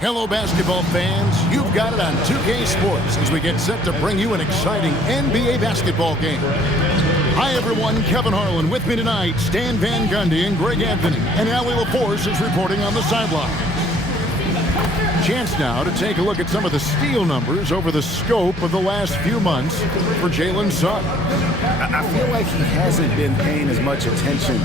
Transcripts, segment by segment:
Hello, basketball fans. You've got it on 2K Sports as we get set to bring you an exciting NBA basketball game. Hi, everyone. Kevin Harlan with me tonight. Stan Van Gundy and Greg Anthony. And Allie LaForce is reporting on the sideline. Chance now to take a look at some of the steal numbers over the scope of the last few months for Jalen Suggs. I feel like he hasn't been paying as much attention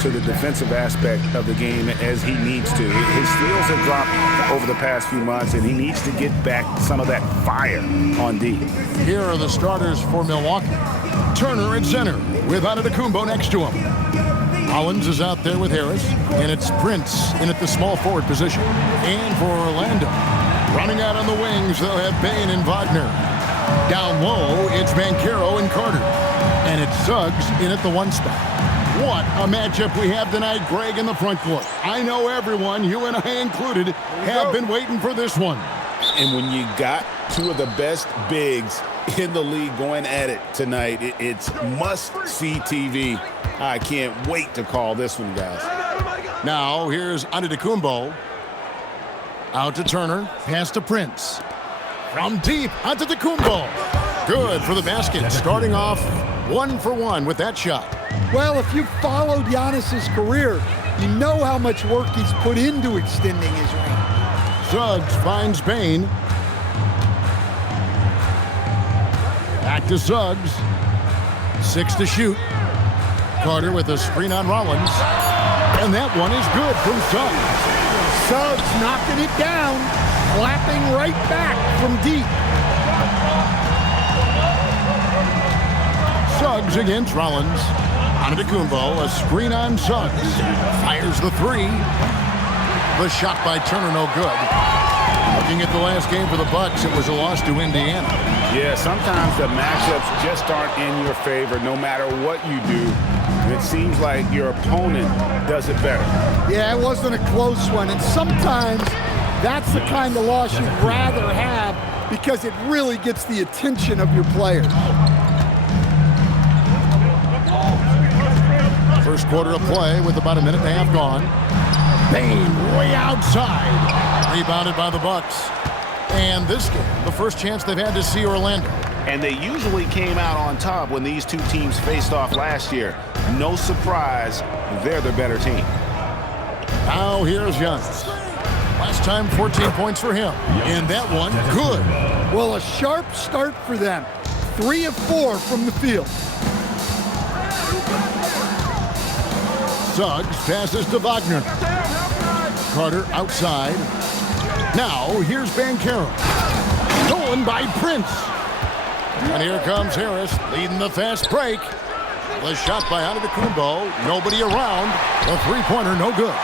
to the defensive aspect of the game as he needs to. His steals have dropped over the past few months, and he needs to get back some of that fire on D. Here are the starters for Milwaukee. Turner at center with Antetokounmpo next to him. Hollins is out there with Harris, and it's Prince in at the small forward position. And for Orlando, running out on the wings, they'll have Bane and Wagner. Down low, it's Banchero and Carter. And it's Suggs in at the one spot. What a matchup we have tonight, Greg, in the front court. I know everyone, you and I included, have been waiting for this one. And when you got two of the best bigs in the league going at it tonight, it's must-see TV. I can't wait to call this one, guys. Now, here's Antetokounmpo. Out to Turner, pass to Prince. From deep, Antetokounmpo. Good for the basket, starting off 1 for 1 with that shot. Well, if you've followed Giannis's career, you know how much work he's put into extending his range. Suggs finds Bane. Back to Suggs. 6 to shoot. Carter with a screen on Rollins. And that one is good from Suggs. Suggs knocking it down, clapping right back from deep. Suggs against Rollins. Antetokounmpo, a screen on Suggs. Fires the three. The shot by Turner, no good. Looking at the last game for the Bucks, it was a loss to Indiana. Yeah, sometimes the matchups just aren't in your favor no matter what you do. It seems like your opponent does it better. Yeah, it wasn't a close one. And sometimes that's the kind of loss you'd rather have because it really gets the attention of your players. First quarter of play with about a minute and a half gone. Bane way outside. Rebounded by the Bucks. And this game, the first chance they've had to see Orlando. And they usually came out on top when these two teams faced off last year. No surprise, they're the better team. Now here's Giannis. Last time 14 points for him. And that one, good. Well, a sharp start for them. 3 of 4 from the field. Suggs passes to Wagner. Carter outside. Now here's Banchero. Stolen by Prince. And here comes Harris leading the fast break. The shot by Antetokounmpo. Nobody around. The three-pointer no good.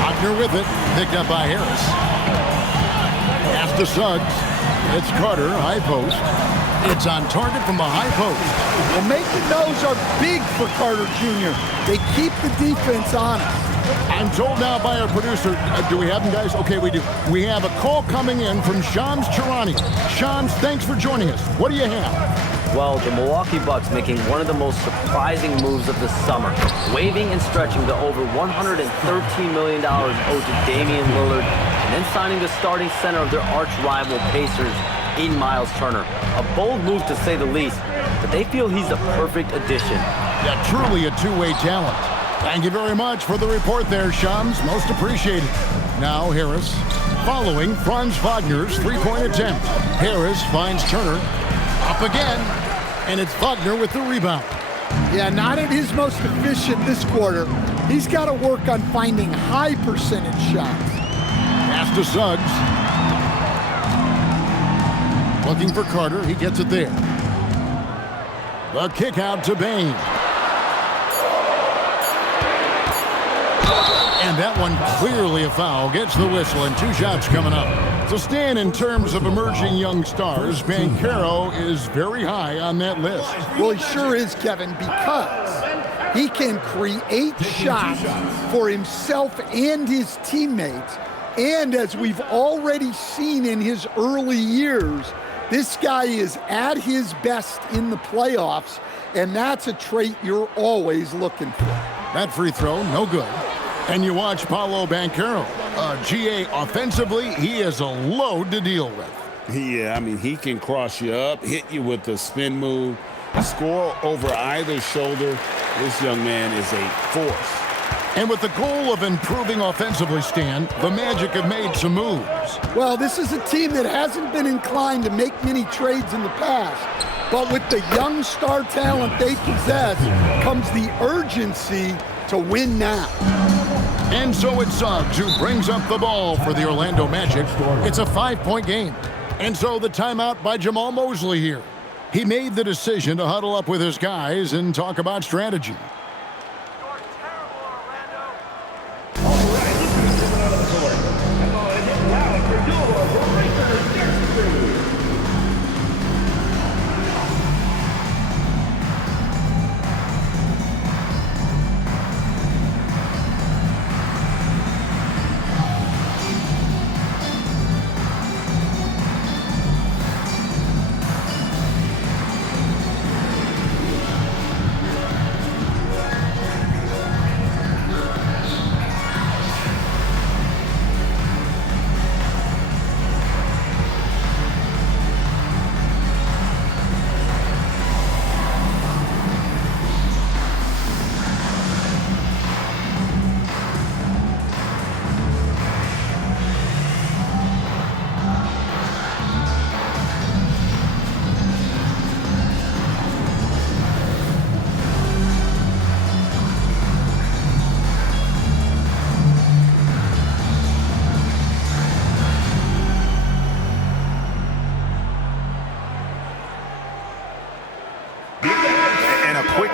Wagner with it. Picked up by Harris. Pass to Suggs. It's Carter, high post. It's on target from the high post. Well, making those are big for Carter Jr. They keep the defense honest. I'm told now by our producer, do we have them, guys? Okay, we do. We have a call coming in from Shams Charania. Shams, thanks for joining us. What do you have? Well, the Milwaukee Bucks making one of the most surprising moves of the summer, waiving and stretching the over $113 million owed to Damian Lillard, and then signing the starting center of their arch rival Pacers in Miles Turner. A bold move to say the least, but they feel he's a perfect addition. Yeah, truly a two-way talent. Thank you very much for the report there, Shams. Most appreciated. Now Harris, following Franz Wagner's three-point attempt. Harris finds Turner. Up again, and it's Wagner with the rebound. Yeah, not at his most efficient this quarter. He's got to work on finding high percentage shots. Pass to Suggs. Looking for Carter. He gets it there. The kick out to Bane. And that one clearly a foul. Gets the whistle, and 2 shots coming up. So Stan, in terms of emerging young stars, Banchero is very high on that list. Well, he sure is, Kevin, because he can create shots for himself and his teammates. And as we've already seen in his early years, this guy is at his best in the playoffs, and that's a trait you're always looking for. That free throw, no good. And you watch Paolo Banchero. GA, offensively, he is a load to deal with. Yeah, I mean, he can cross you up, hit you with the spin move, score over either shoulder. This young man is a force. And with the goal of improving offensively, Stan, the Magic have made some moves. Well, this is a team that hasn't been inclined to make many trades in the past. But with the young star talent they possess comes the urgency to win now. And so it's Suggs who brings up the ball for the Orlando Magic. It's a 5-point game. And so the timeout by Jamal Mosley here. He made the decision to huddle up with his guys and talk about strategy.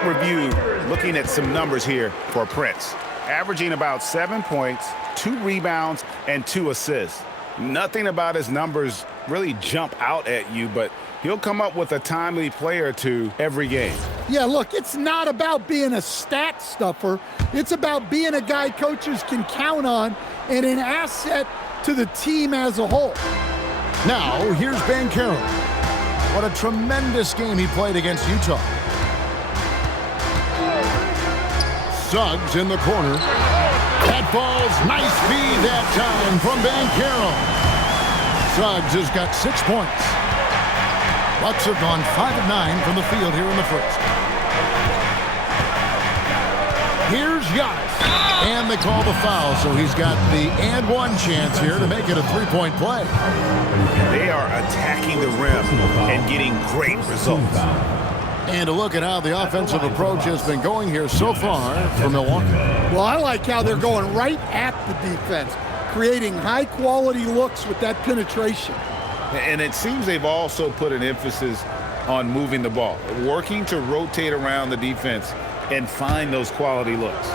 Review, looking at some numbers here for Prince. Averaging about 7 points, 2 rebounds, and 2 assists. Nothing about his numbers really jump out at you, but he'll come up with a timely play or two every game. Yeah, look, it's not about being a stat stuffer. It's about being a guy coaches can count on and an asset to the team as a whole. Now, here's Banchero. What a tremendous game he played against Utah. Suggs in the corner. That ball's nice feed that time from Banchero. Suggs has got 6 points. Bucks have gone 5 of 9 from the field here in the first. Here's Giannis. And they call the foul, so he's got the and one chance here to make it a 3-point play. They are attacking the rim and getting great results. And to look at how the offensive approach has been going here so far for Milwaukee. Well, I like how they're going right at the defense, creating high-quality looks with that penetration. And it seems they've also put an emphasis on moving the ball, working to rotate around the defense and find those quality looks.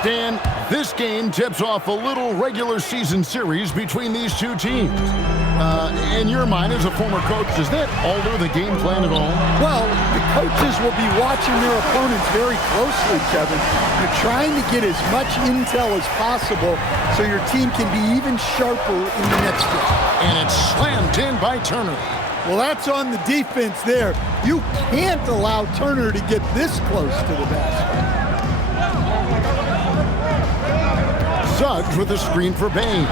Stan, this game tips off a little regular season series between these two teams. In your mind, as a former coach, does that alter the game plan at all? Well, the coaches will be watching their opponents very closely, Kevin. They're trying to get as much intel as possible so your team can be even sharper in the next game. And it's slammed in by Turner. Well, that's on the defense there. You can't allow Turner to get this close to the basket. Suggs with a screen for Bane.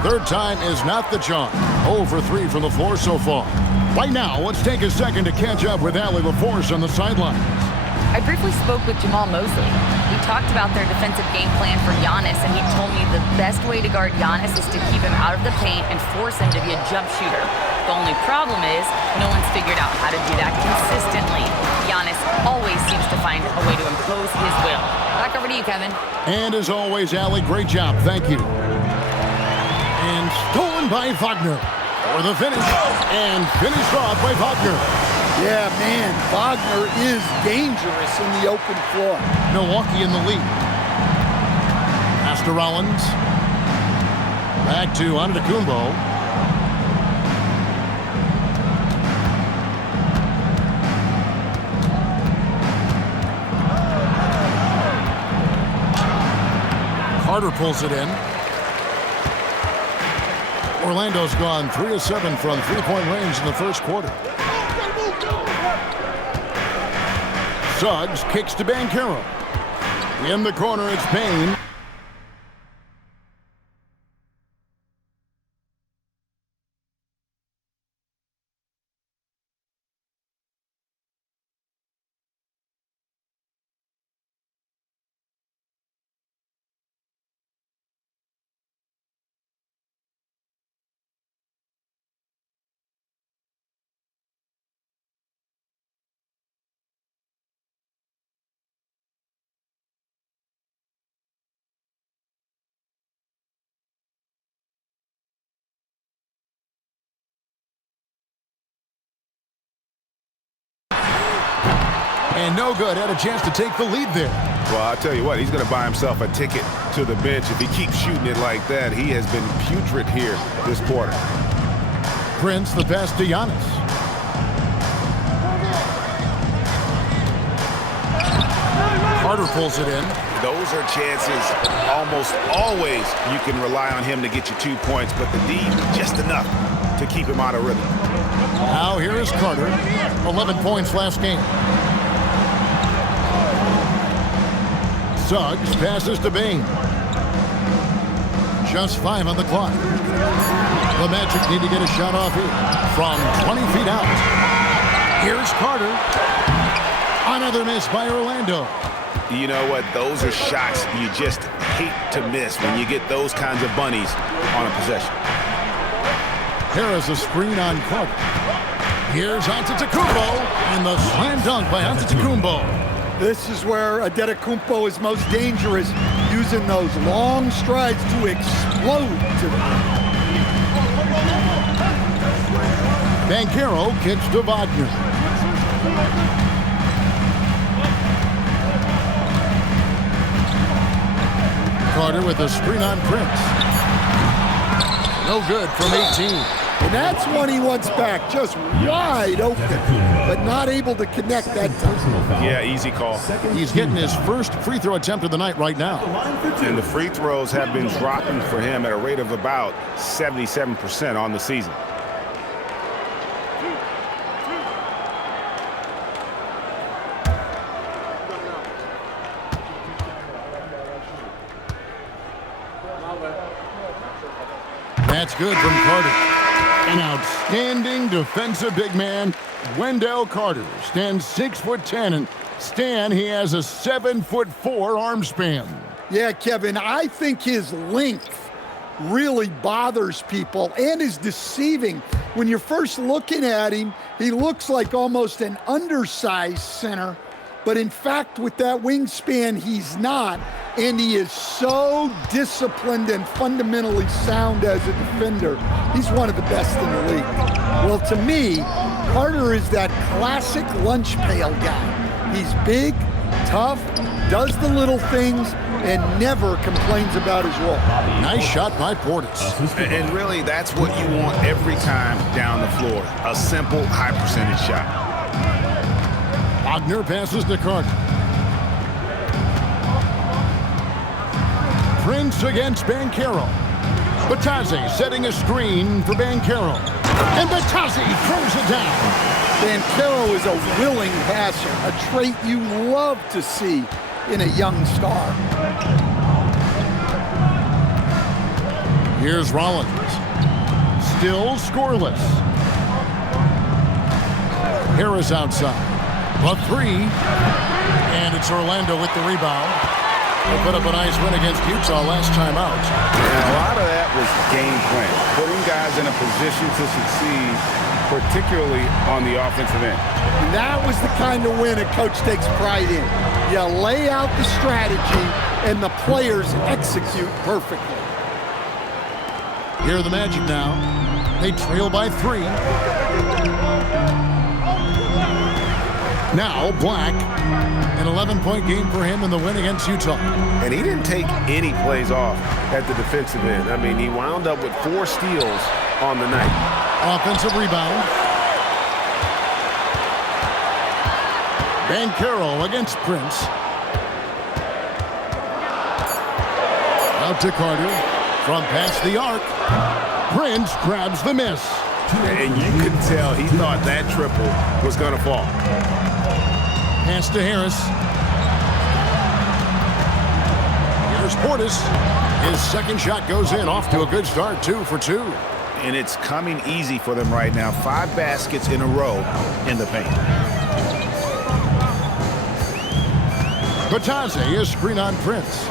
Third time is not the charm. 0 for 3 from the floor so far. Right now, let's take a second to catch up with Allie LaForce on the sidelines. I briefly spoke with Jamal Mosley. We talked about their defensive game plan for Giannis, and he told me the best way to guard Giannis is to keep him out of the paint and force him to be a jump shooter. The only problem is no one's figured out how to do that consistently. Giannis always seems to find a way to impose his will. Back over to you, Kevin. And as always, Allie, great job. Thank you. And stolen by Wagner for the finish. And finished off by Wagner. Yeah, man, Wagner is dangerous in the open floor. Milwaukee in the lead. Pass to Rollins. Back to Antetokounmpo. Carter pulls it in. Orlando's gone 3 of 7 from three-point range in the first quarter. Suggs kicks to Banchero. In the corner, it's Payne. And no good. Had a chance to take the lead there. Well, I'll tell you what, he's going to buy himself a ticket to the bench. If he keeps shooting it like that, he has been putrid here this quarter. Prince, the pass to Giannis. Carter pulls it in. Those are chances almost always you can rely on him to get you 2 points, but the D, just enough to keep him out of rhythm. Now here is Carter. 11 points last game. Suggs passes to Bane. Just 5 on the clock. The Magic need to get a shot off here from 20 feet out. Here's Carter. Another miss by Orlando. You know what? Those are shots you just hate to miss when you get those kinds of bunnies on a possession. Harris a screen on Carter. Here's Antetokounmpo, and the slam dunk by Antetokounmpo. This is where Antetokounmpo is most dangerous, using those long strides to explode to the rim. Banchero kicks to Wagner. Carter with a screen on Prince. No good from 18. And that's one he wants back, just wide open, but not able to connect that time. Yeah, easy call. He's getting his first free throw attempt of the night right now. And the free throws have been dropping for him at a rate of about 77% on the season. That's good from Carter. An outstanding defensive big man, Wendell Carter, stands 6'10", and Stan, he has a 7'4" arm span. Yeah, Kevin, I think his length really bothers people and is deceiving. When you're first looking at him, he looks like almost an undersized center, but in fact, with that wingspan, he's not. And he is so disciplined and fundamentally sound as a defender. He's one of the best in the league. Well, to me, Carter is that classic lunch pail guy. He's big, tough, does the little things, and never complains about his role. Nice shot by Portis. And really, that's what you want every time down the floor. A simple, high-percentage shot. Wagner passes to Carter. Prince against Banchero. Batazzi setting a screen for Banchero. And Batazzi throws it down. Banchero is a willing passer, a trait you love to see in a young star. Here's Rollins. Still scoreless. Harris outside. A three. And it's Orlando with the rebound. They put up a nice win against Utah last time out. And a lot of that was game plan, putting guys in a position to succeed, particularly on the offensive end. That was the kind of win a coach takes pride in. You lay out the strategy, and the players execute perfectly. Here are the Magic now. They trail by 3. Now Black, an 11-point game for him in the win against Utah. And he didn't take any plays off at the defensive end. I mean, he wound up with 4 steals on the night. Offensive rebound. Banchero against Prince. Out to Carter from past the arc. Prince grabs the miss. And you could tell he thought that triple was going to fall. Pass to Harris. Here's Portis. His second shot goes in, off to a good start, 2 for 2. And it's coming easy for them right now. 5 baskets in a row in the paint. Batazzi is screen on Prince.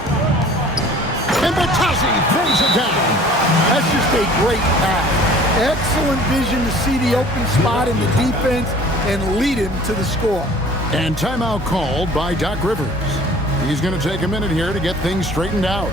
And Batazzi throws it down. That's just a great pass. Excellent vision to see the open spot in the defense and lead him to the score. And timeout called by Doc Rivers. He's going to take a minute here to get things straightened out.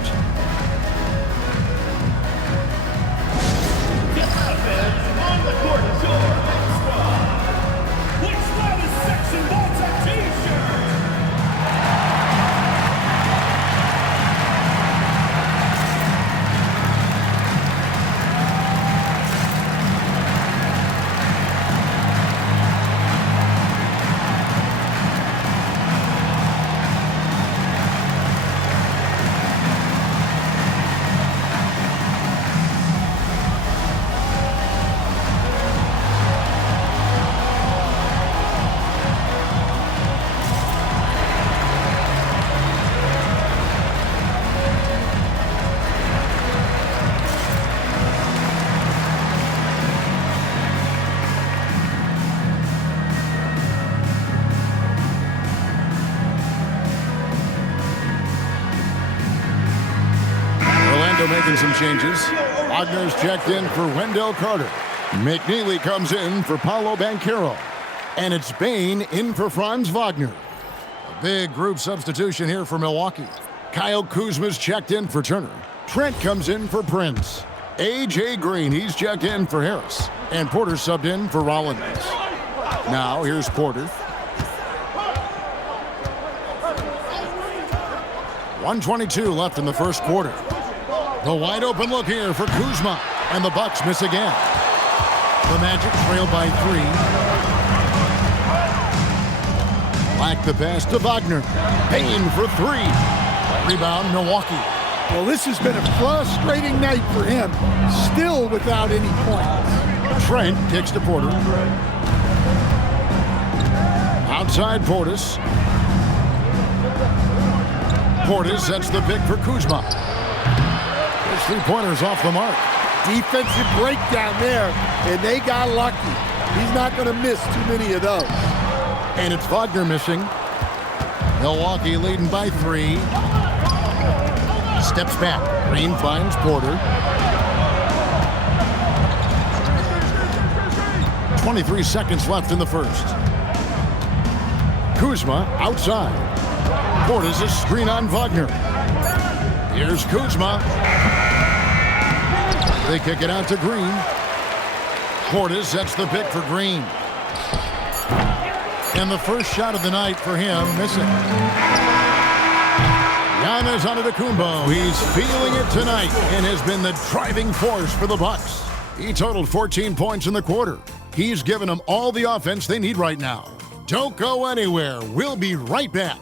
Making some changes. Wagner's checked in for Wendell Carter. McNeely comes in for Paolo Banchero. And it's Bane in for Franz Wagner. A big group substitution here for Milwaukee. Kyle Kuzma's checked in for Turner. Trent comes in for Prince. A.J. Green, he's checked in for Harris. And Porter subbed in for Rollins. Now here's Porter. 1:22 left in the first quarter. The wide open look here for Kuzma, and the Bucks miss again. The Magic trail by 3. Black the pass to Wagner. Payne for 3. Rebound, Milwaukee. Well, this has been a frustrating night for him, still without any points. Trent kicks to Porter. Outside Portis. Portis sets the pick for Kuzma. 3-pointers off the mark. Defensive breakdown there, and they got lucky. He's not going to miss too many of those. And it's Wagner missing. Milwaukee leading by 3. Steps back. Green finds Porter. 23 seconds left in the first. Kuzma outside. Portis a screen on Wagner. Here's Kuzma. They kick it out to Green. Portis sets the pick for Green. And the first shot of the night for him, missing. Giannis Antetokounmpo, he's feeling it tonight and has been the driving force for the Bucks. He totaled 14 points in the quarter. He's given them all the offense they need right now. Don't go anywhere. We'll be right back.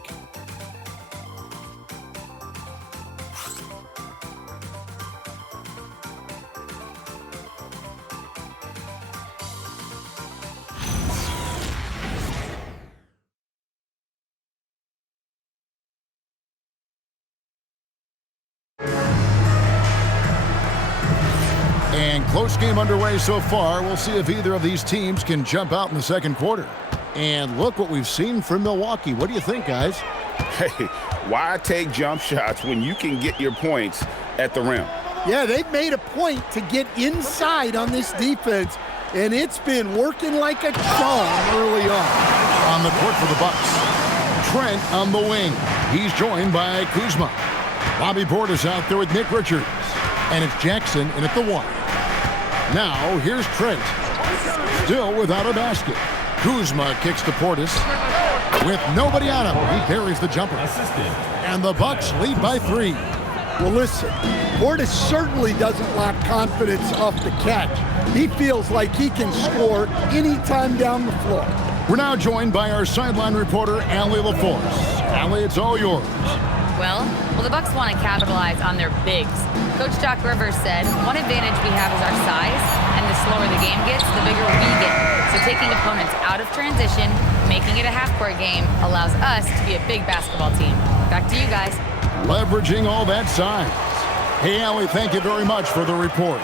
And close game underway so far. We'll see if either of these teams can jump out in the second quarter. And look what we've seen from Milwaukee. What do you think, guys? Hey, why take jump shots when you can get your points at the rim? Yeah, they've made a point to get inside on this defense, and it's been working like a charm early on. On the court for the Bucks. Trent on the wing. He's joined by Kuzma. Bobby Portis out there with Nick Richards. And it's Jackson in at the 1. Now, here's Trent. Still without a basket. Kuzma kicks to Portis. With nobody on him, he buries the jumper. And the Bucks lead by 3. Well, listen, Portis certainly doesn't lack confidence off the catch. He feels like he can score anytime down the floor. We're now joined by our sideline reporter, Allie LaForce. Allie, it's all yours. Well, the Bucks want to capitalize on their bigs. Coach Doc Rivers said, one advantage we have is our size, and the slower the game gets, the bigger we get. So taking opponents out of transition, making it a half-court game, allows us to be a big basketball team. Back to you guys. Leveraging all that size. Hey, Allie, thank you very much for the report.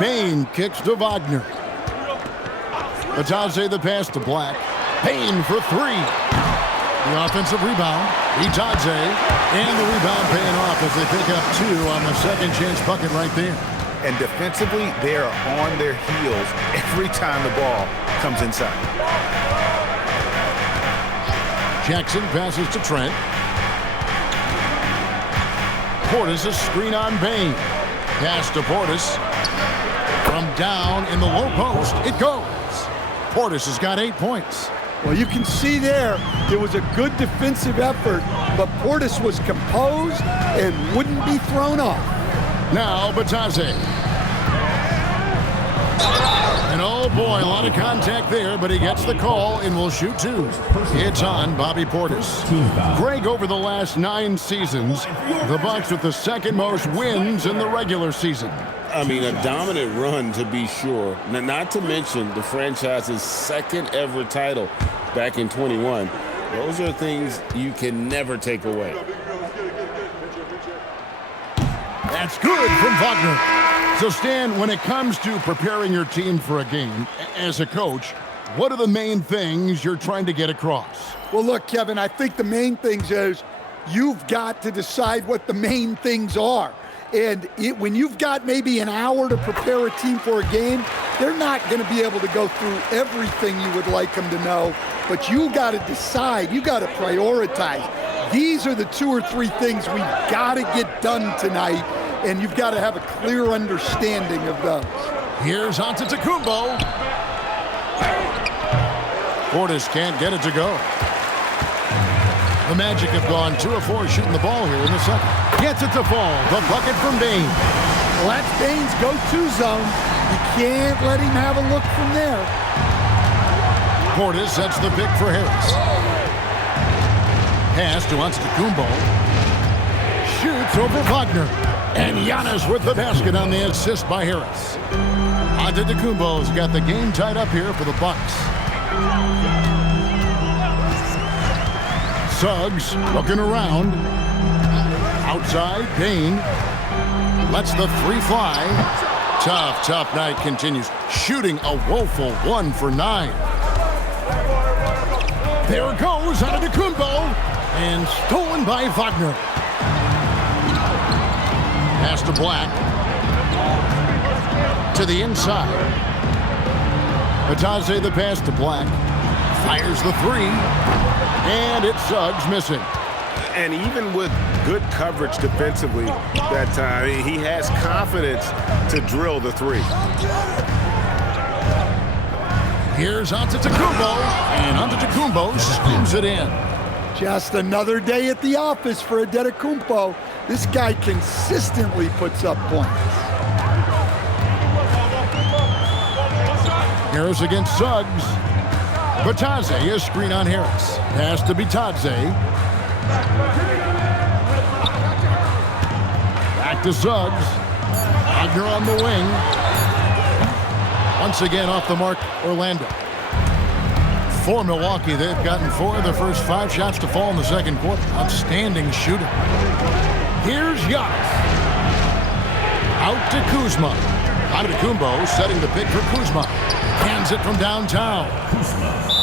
Payne kicks to Wagner. Batadze the pass to Black. Payne for three. The offensive rebound. Batadze. And the rebound paying off as they pick up two on the second chance bucket right there. And defensively, they are on their heels every time the ball comes inside. Jackson passes to Trent. Portis a screen on Payne. Pass to Portis. From down in the low post, it goes. Portis has got 8 points. Well, you can see there was a good defensive effort, but Portis was composed and wouldn't be thrown off. Now Batadze. And oh boy, a lot of contact there, but he gets the call and will shoot two. It's on Bobby Portis. Greg, over the last 9 seasons, the Bucks with the second most wins in the regular season. I mean, a dominant run to be sure. Not to mention the franchise's second ever title back in 21. Those are things you can never take away. That's good from Wagner. So, Stan, when it comes to preparing your team for a game, as a coach, what are the main things you're trying to get across? Well, look, Kevin, I think the main things is you've got to decide what the main things are. And when you've got maybe an hour to prepare a team for a game, they're not going to be able to go through everything you would like them to know. But you got to decide. You got to prioritize. These are the 2 or 3 things we've got to get done tonight, and you've got to have a clear understanding of those. Here's Antetokounmpo. Portis can't get it to go. The Magic have gone 2 of 4 shooting the ball here in the second. Gets it to fall. The bucket from Bane. Well, that's Bane's go-to zone. You can't let him have a look from there. Portis sets the pick for Harris. Pass to Antetokounmpo. Shoots over Wagner. And Giannis with the basket on the assist by Harris. Antetokounmpo's got the game tied up here for the Bucks. Suggs looking around. Outside, Payne lets the 3 fly. Tough night continues. Shooting a woeful 1 for 9. There goes Antetokounmpo. And stolen by Wagner. Pass to Black. To the inside. Batadze the pass to Black. Fires the 3. And it's Suggs missing. And even with good coverage defensively that time, he has confidence to drill the 3. Here's Antetokounmpo, and Antetokounmpo slams it in. Just another day at the office for Antetokounmpo. This guy consistently puts up points. Harris against Suggs. Batadze, a screen on Harris. Pass to Batadze. Back to Suggs. Wagner on the wing. Once again off the mark, Orlando. For Milwaukee, they've gotten 4 of the first 5 shots to fall in the second quarter. Outstanding shooting. Here's Giannis. Out to Kuzma. Antetokounmpo setting the pick for Kuzma. Hands it from downtown.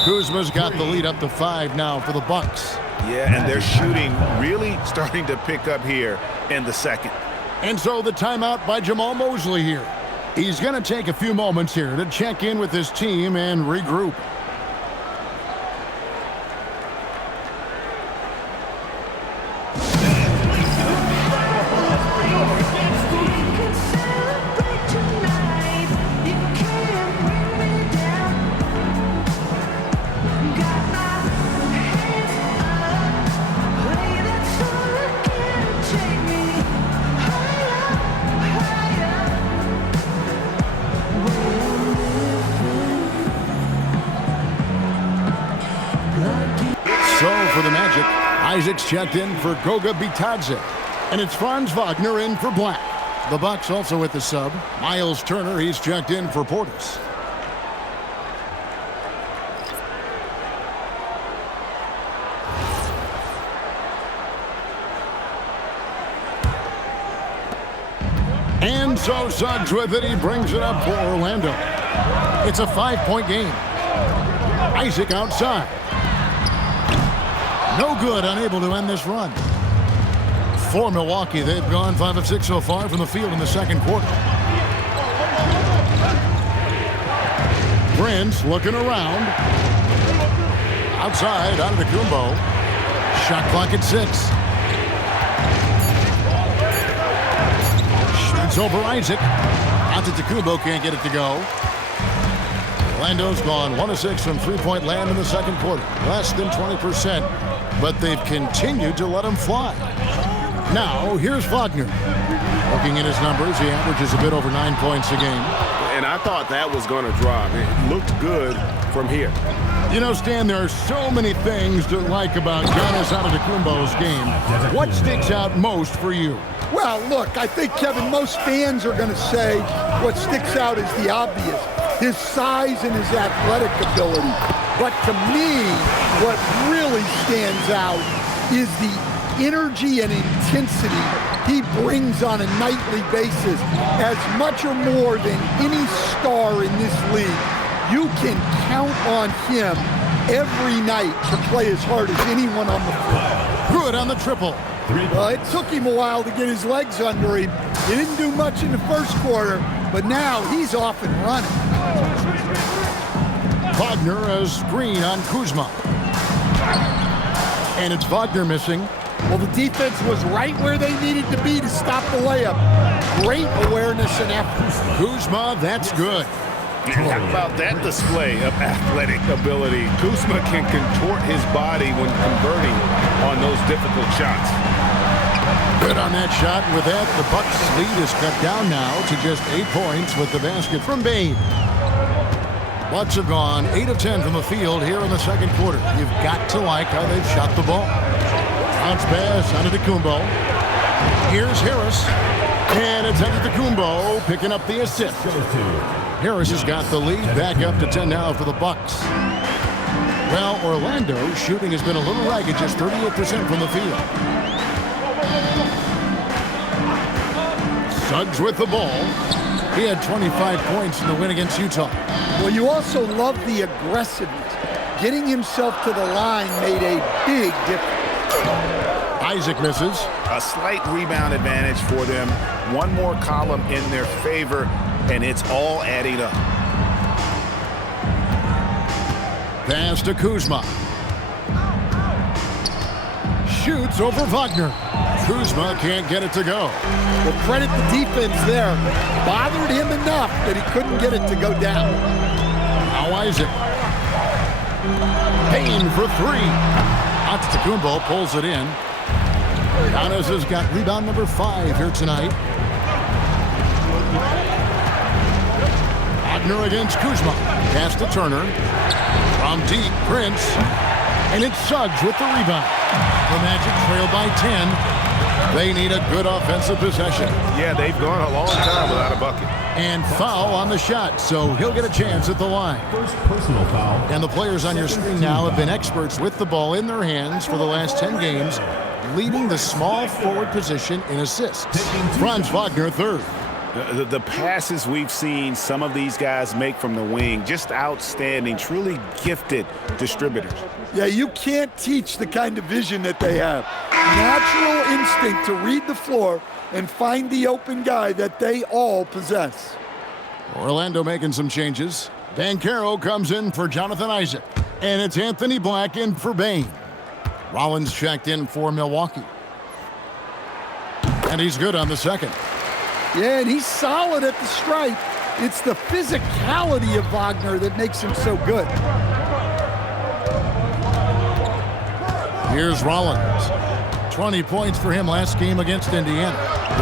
Kuzma's got the lead up to 5 now for the Bucks. Yeah, and their shooting really starting to pick up here in the second. And so the timeout by Jamal Mosley here. He's going to take a few moments here to check in with his team and regroup. Isaac's checked in for Goga Bitadze. And it's Franz Wagner in for Black. The Bucks also with the sub. Miles Turner, he's checked in for Portis. And so Suggs with it. He brings it up for Orlando. It's a 5-point game. Isaac outside. No good, unable to end this run. For Milwaukee, they've gone 5 of 6 so far from the field in the second quarter. Prince looking around. Outside, Antetokounmpo. Shot clock at 6. Shoots over Isaac. Antetokounmpo can't get it to go. Orlando's gone 1 of 6 from three-point land in the second quarter. Less than 20%, but they've continued to let him fly. Now, here's Wagner. Looking at his numbers, he averages a bit over 9 points a game. And I thought that was going to drop. It looked good from here. You know, Stan, there are so many things to like about Giannis Antetokounmpo's game. What sticks out most for you? Well, look, I think, Kevin, most fans are going to say what sticks out is the obvious, his size and his athletic ability. But to me, what really stands out is the energy and intensity he brings on a nightly basis. As much or more than any star in this league, you can count on him every night to play as hard as anyone on the floor. Good on the triple. Well, it took him a while to get his legs under him. He didn't do much in the first quarter, but now he's off and running. Wagner a screen on Kuzma. And it's Wagner missing. Well, the defense was right where they needed to be to stop the layup. Great awareness and effort. Kuzma, that's good. How about that display of athletic ability? Kuzma can contort his body when converting on those difficult shots. Good on that shot. With that, the Bucks' lead is cut down now to just 8 points with the basket from Bane. Bucks have gone 8 of 10 from the field here in the second quarter. You've got to like how they've shot the ball. Bounce pass Antetokounmpo. Here's Harris. And it's Antetokounmpo picking up the assist. Harris has got the lead back up to 10 now for the Bucks. Well, Orlando's shooting has been a little ragged, just 38% from the field. Suggs with the ball. He had 25 points in the win against Utah. Well, you also love the aggressiveness. Getting himself to the line made a big difference. Isaac misses. A slight rebound advantage for them. One more column in their favor, and it's all adding up. Pass to Kuzma. Shoots over Wagner. Kuzma can't get it to go. Well, credit the defense there. Bothered him enough that he couldn't get it to go down. Now Isaac. Payne for 3. Antetokounmpo pulls it in. Giannis has got rebound number 5 here tonight. Wagner against Kuzma. Pass to Turner. From deep, Prince. And it's Suggs with the rebound. The Magic trail by 10. They need a good offensive possession. Yeah, they've gone a long time without a bucket. And foul on the shot, so he'll get a chance at the line. First personal foul. And the players on your screen now have been experts with the ball in their hands for the last 10 games, leading the small forward position in assists. Franz Wagner, third. The passes we've seen some of these guys make from the wing, just outstanding, truly gifted distributors. Yeah, you can't teach the kind of vision that they have. Natural instinct to read the floor and find the open guy that they all possess. Orlando making some changes. Banchero comes in for Jonathan Isaac. And it's Anthony Black in for Bane. Rollins checked in for Milwaukee. And he's good on the second. Yeah, and he's solid at the stripe. It's the physicality of Wagner that makes him so good. Here's Rollins. 20 points for him last game against Indiana.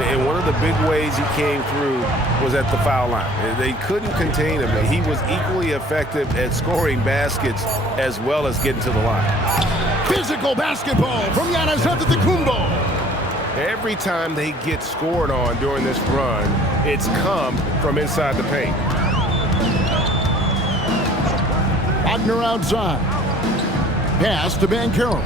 And one of the big ways he came through was at the foul line. They couldn't contain him. He was equally effective at scoring baskets as well as getting to the line. Physical basketball from Giannis Antetokounmpo. Every time they get scored on during this run, it's come from inside the paint. Wagner outside. Pass to Banchero.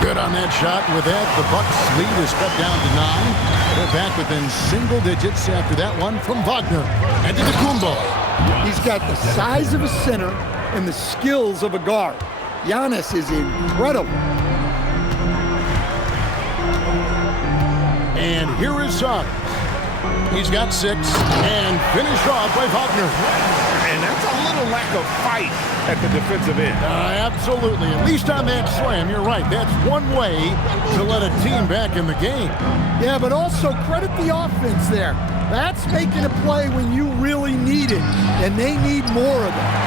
Good on that shot. With that, the Bucks lead is cut down to 9. They're back within single digits after that one from Wagner. And to Antetokounmpo. He's got the size of a center and the skills of a guard. Giannis is incredible. And here is Suggs. He's got 6 and finished off by Wagner. And that's a little lack of fight at the defensive end. Absolutely. At least on that slam, you're right. That's one way to let a team back in the game. Yeah, but also credit the offense there. That's making a play when you really need it, and they need more of it.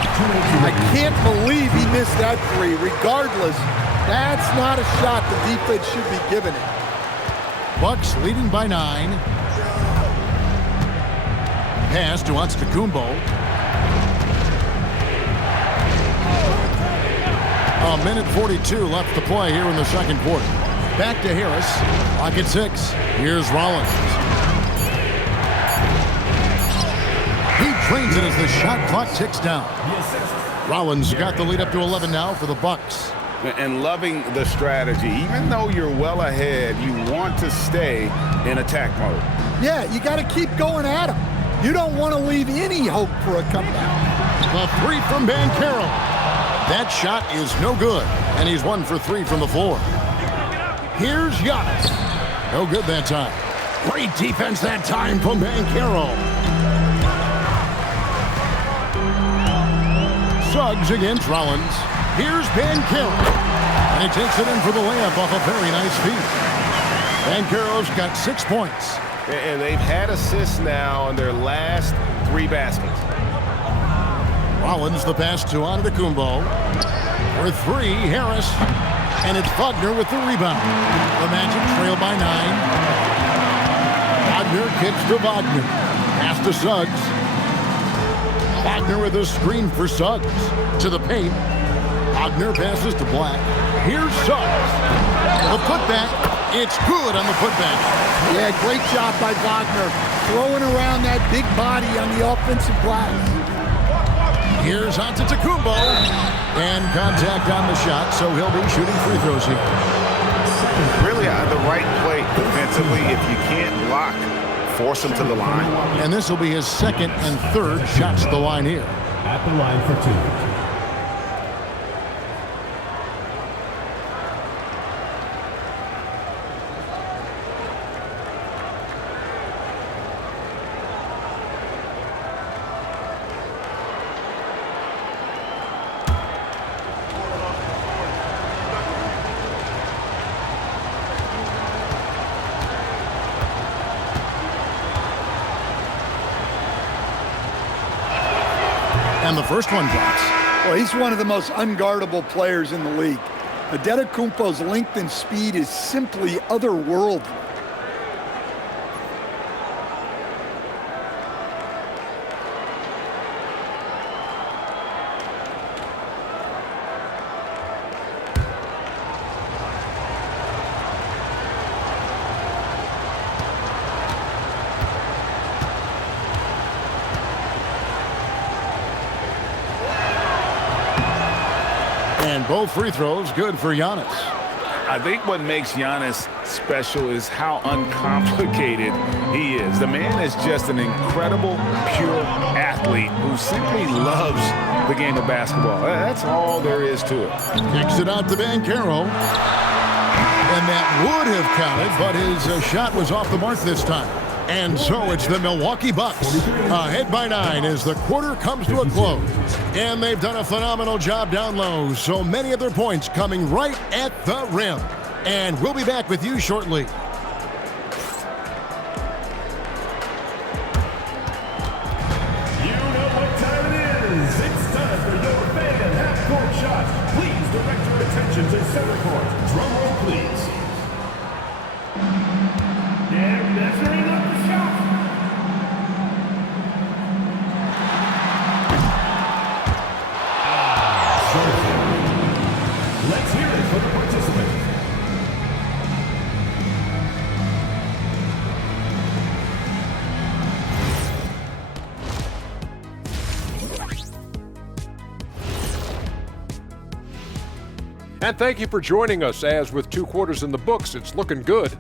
I can't believe he missed that 3. Regardless, that's not a shot the defense should be giving it. Bucks leading by 9. Pass to Antetokounmpo. A minute 42 left to play here in the second quarter. Back to Harris. Clock at 6. Here's Rollins. He drains it as the shot clock ticks down. Rollins got the lead up to 11 now for the Bucks. And loving the strategy. Even though you're well ahead, you want to stay in attack mode. Yeah, you got to keep going at him. You don't want to leave any hope for a comeback. The 3 from Banchero. That shot is no good, and he's 1 for 3 from the floor. Here's Giannis. No good that time. Great defense that time from Banchero. Suggs against Rollins. Here's Banchero. And he takes it in for the layup off a very nice feed. Banchero's got 6 points. And they've had assists now on their last 3 baskets. Rollins the pass to Antetokounmpo. For 3, Harris. And it's Wagner with the rebound. The Magic trail by 9. Wagner kicks to Wagner. Pass to Suggs. Wagner with a screen for Suggs. To the paint. Wagner passes to Black. Here's Suggs. The putback. It's good on the putback. Yeah, great job by Wagner. Throwing around that big body on the offensive glass. Here's Antetokounmpo. And contact on the shot, so he'll be shooting free throws here. Really the right play defensively. If you can't block, force him to the line. And this will be his 2nd and 3rd shots at the line here. At the line for 2. And the first one drops. Well, he's one of the most unguardable players in the league. Antetokounmpo's length and speed is simply otherworldly. And both free throws good for Giannis. I think what makes Giannis special is how uncomplicated he is. The man is just an incredible, pure athlete who simply loves the game of basketball. That's all there is to it. Kicks it out to Banchero. And that would have counted, but his shot was off the mark this time. And so it's the Milwaukee Bucks ahead by 9 as the quarter comes to a close. And they've done a phenomenal job down low. So many of their points coming right at the rim. And we'll be back with you shortly. You know what time it is. It's time for your fan half-court shot. Please direct your attention to center court. Drum roll, please. They're measuring up the shot. And thank you for joining us, as with 2 quarters in the books, it's looking good.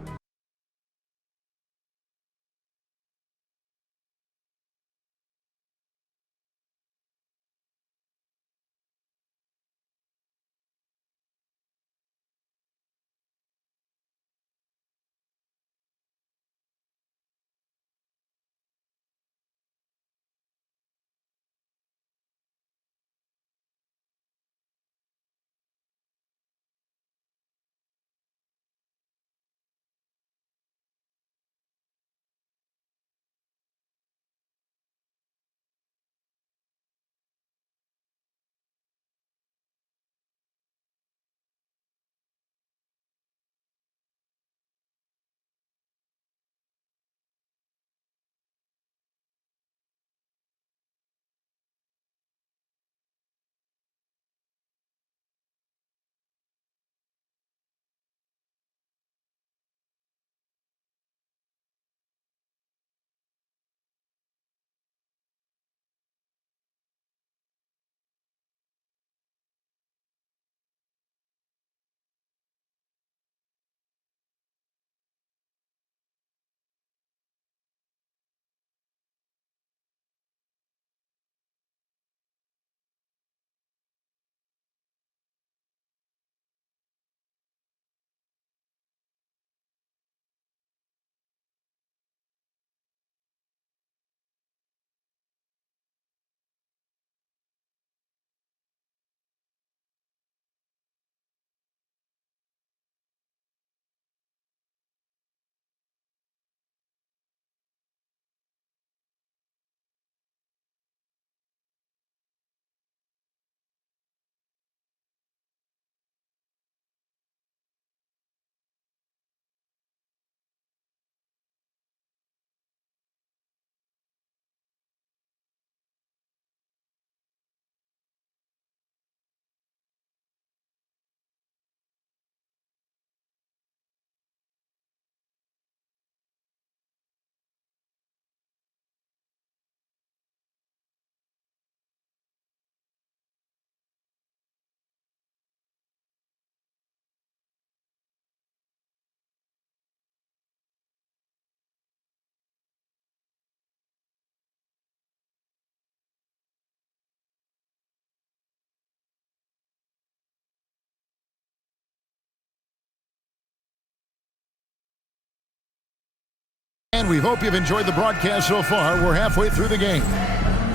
And we hope you've enjoyed the broadcast so far. We're halfway through the game.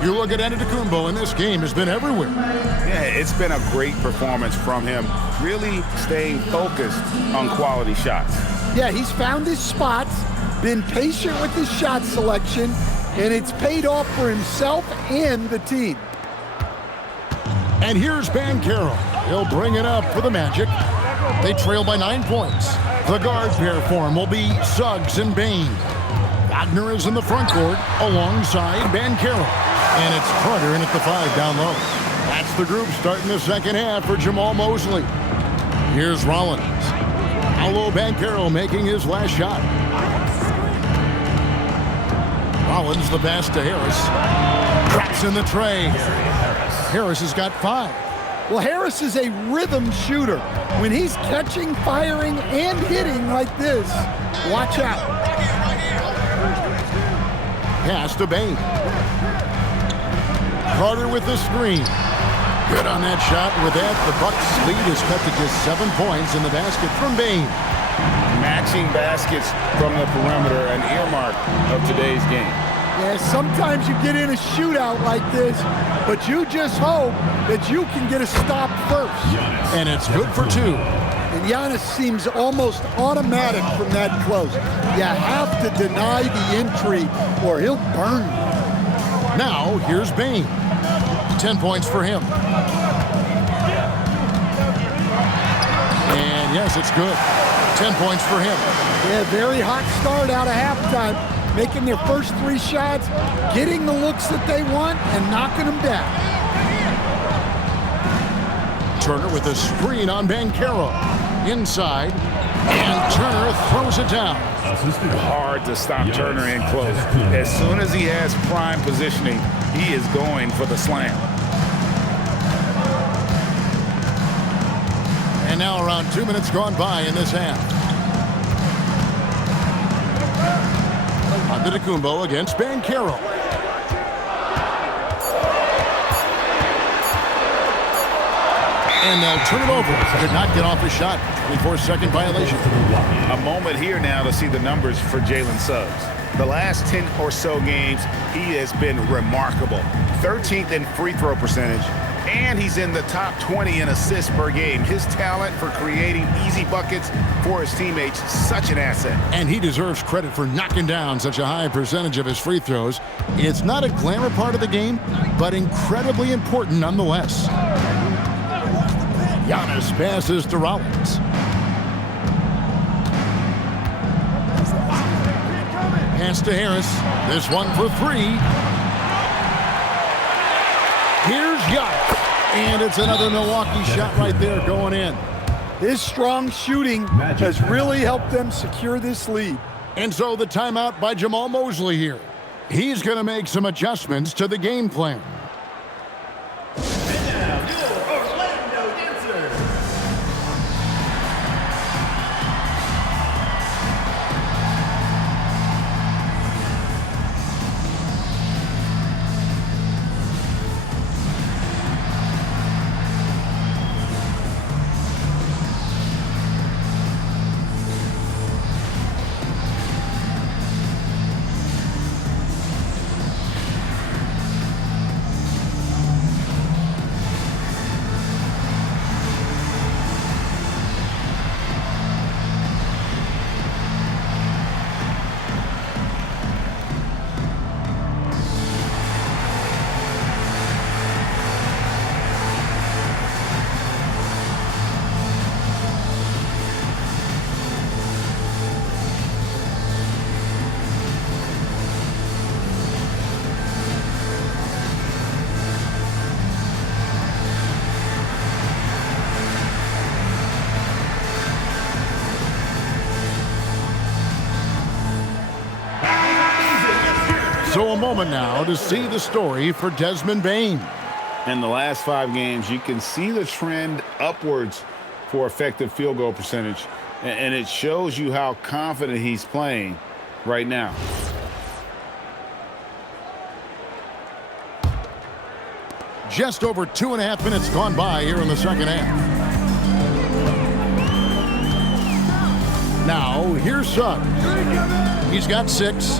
You look at Antetokounmpo, and this game has been everywhere. Yeah, it's been a great performance from him, really staying focused on quality shots. Yeah, he's found his spots, been patient with his shot selection, and it's paid off for himself and the team. And here's Banchero. He'll bring it up for the Magic. They trail by 9 points. The guard pair for him will be Suggs and Bane. Wagner is in the front court alongside Banchero. And it's Carter in at the 5 down low. That's the group starting the second half for Jamal Mosley. Here's Rollins. Paolo Banchero making his last shot. Rollins the pass to Harris. Traps in the tray. Harris has got 5. Well, Harris is a rhythm shooter. When he's catching, firing, and hitting like this, watch out. Pass to Bane. Carter with the screen. Good on that shot. With that, the Bucks lead is cut to just 7 points in the basket from Bane. Matching baskets from the perimeter, an earmark of today's game. Yeah, sometimes you get in a shootout like this, but you just hope that you can get a stop first. And it's good for 2. And Giannis seems almost automatic from that close. You have to deny the entry or he'll burn you. Now, here's Bane. 10 points for him. And yes, it's good. 10 points for him. Yeah, very hot start out of halftime. Making their first 3 shots, getting the looks that they want, and knocking them down. Turner with a screen on Banchero. Inside, and Turner throws it down. Hard to stop Turner in close. As soon as he has prime positioning, he is going for the slam. And now around 2 minutes gone by in this half. Antetokounmpo against Banchero. And they'll turn it over. Did not get off a shot. 24-second violation. A moment here now to see the numbers for Jalen Suggs. The last 10 or so games, he has been remarkable. 13th in free throw percentage, and he's in the top 20 in assists per game. His talent for creating easy buckets for his teammates, such an asset. And he deserves credit for knocking down such a high percentage of his free throws. It's not a glamour part of the game, but incredibly important nonetheless. Giannis passes to Rollins. Pass to Harris. This one for three. Here's Giannis. And it's another Milwaukee shot right there going in. His strong shooting has really helped them secure this lead. And so the timeout by Jamal Mosley here. He's going to make some adjustments to the game plan. So a moment now to see the story for Desmond Bane. In the last 5 games, you can see the trend upwards for effective field goal percentage, and it shows you how confident he's playing right now. Just over 2.5 minutes gone by here in the second half. Now, here's Suggs. He's got 6.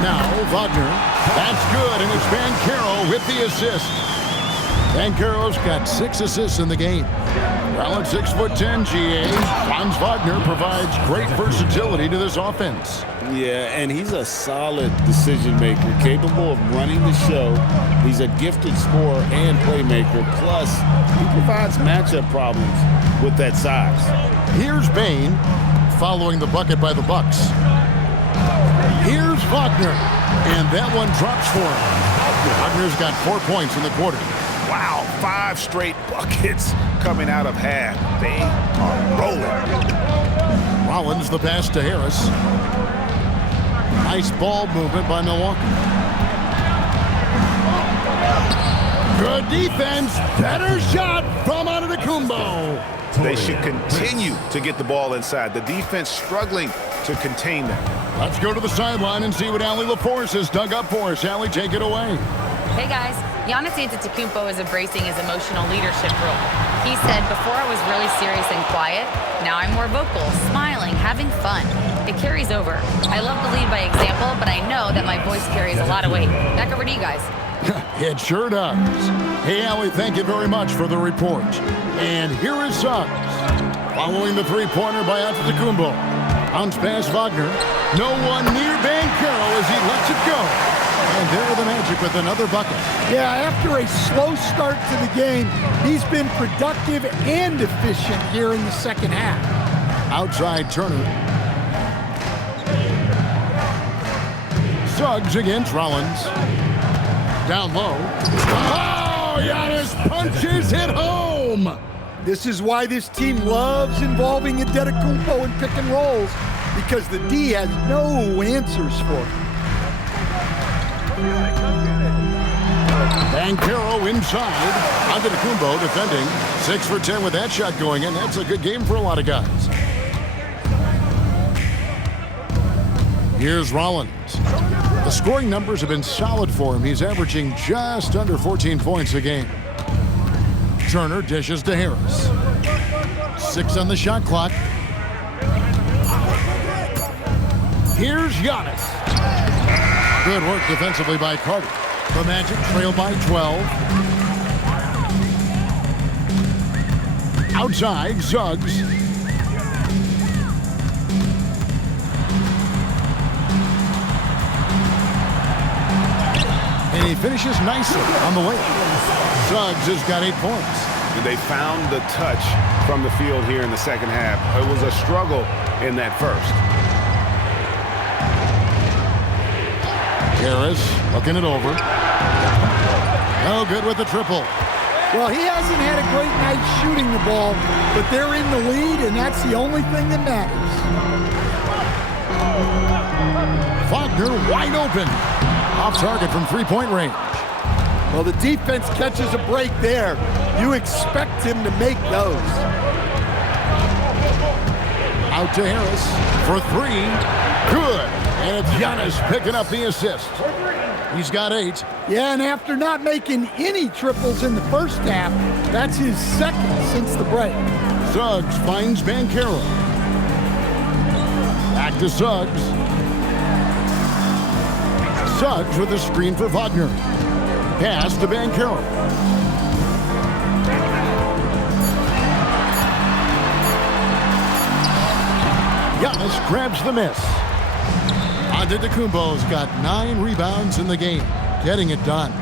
Now, Wagner. That's good, and it's Banchero with the assist. Banchero's got 6 assists in the game. Well, at 6'10", GA, Franz Wagner provides great versatility to this offense. Yeah, and he's a solid decision maker, capable of running the show. He's a gifted scorer and playmaker. Plus, he provides matchup problems with that size. Here's Bane following the bucket by the Bucks. Here's Wagner, and that one drops for him. Wagner's got 4 points in the quarter. Wow, 5 straight buckets coming out of half. They are rolling. Rollins the pass to Harris. Nice ball movement by Milwaukee. Good defense. Better shot from Antetokounmpo. They should continue to get the ball inside. The defense struggling to contain them. Let's go to the sideline and see what Allie LaForce has dug up for us. Allie, take it away. Hey guys, Giannis Antetokounmpo is embracing his emotional leadership role. He said, before I was really serious and quiet, now I'm more vocal, smiling, having fun. It carries over. I love to lead by example, but I know that my voice carries a lot of weight. Back over to you guys. It sure does. Hey, Allie, thank you very much for the report. And here is Suggs. Following the three-pointer by Antetokounmpo. Bounce pass Wagner. No one near Banchero as he lets it go. And there the Magic with another bucket. Yeah, after a slow start to the game, he's been productive and efficient here in the second half. Outside Turner. Suggs against Rollins. Down low. Oh, Giannis punches it home. This is why this team loves involving Antetokounmpo in pick and rolls, because the D has no answers for him. Banchero inside. Antetokounmpo defending. 6 for 10 with that shot going in. That's a good game for a lot of guys. Here's Rollins. The scoring numbers have been solid for him. He's averaging just under 14 points a game. Turner dishes to Harris. 6 on the shot clock. Here's Giannis. Good work defensively by Carter. The Magic trail by 12. Outside, Suggs. And he finishes nicely on the way. Suggs has got 8 points. They found the touch from the field here in the second half. It was a struggle in that first. Harris looking it over. No good with the triple. Well, he hasn't had a great night shooting the ball, but they're in the lead, and that's the only thing that matters. Wagner wide open. Off target from three-point range. Well, the defense catches a break there. You expect him to make those. Out to Harris for 3. Good. And it's Giannis picking up the assist. He's got 8. Yeah, and after not making any triples in the first half, that's his second since the break. Suggs finds Banchero. Back to Suggs. Suggs with a screen for Wagner. Pass to Banchero. Giannis grabs the miss. Antetokounmpo's got 9 rebounds in the game, getting it done.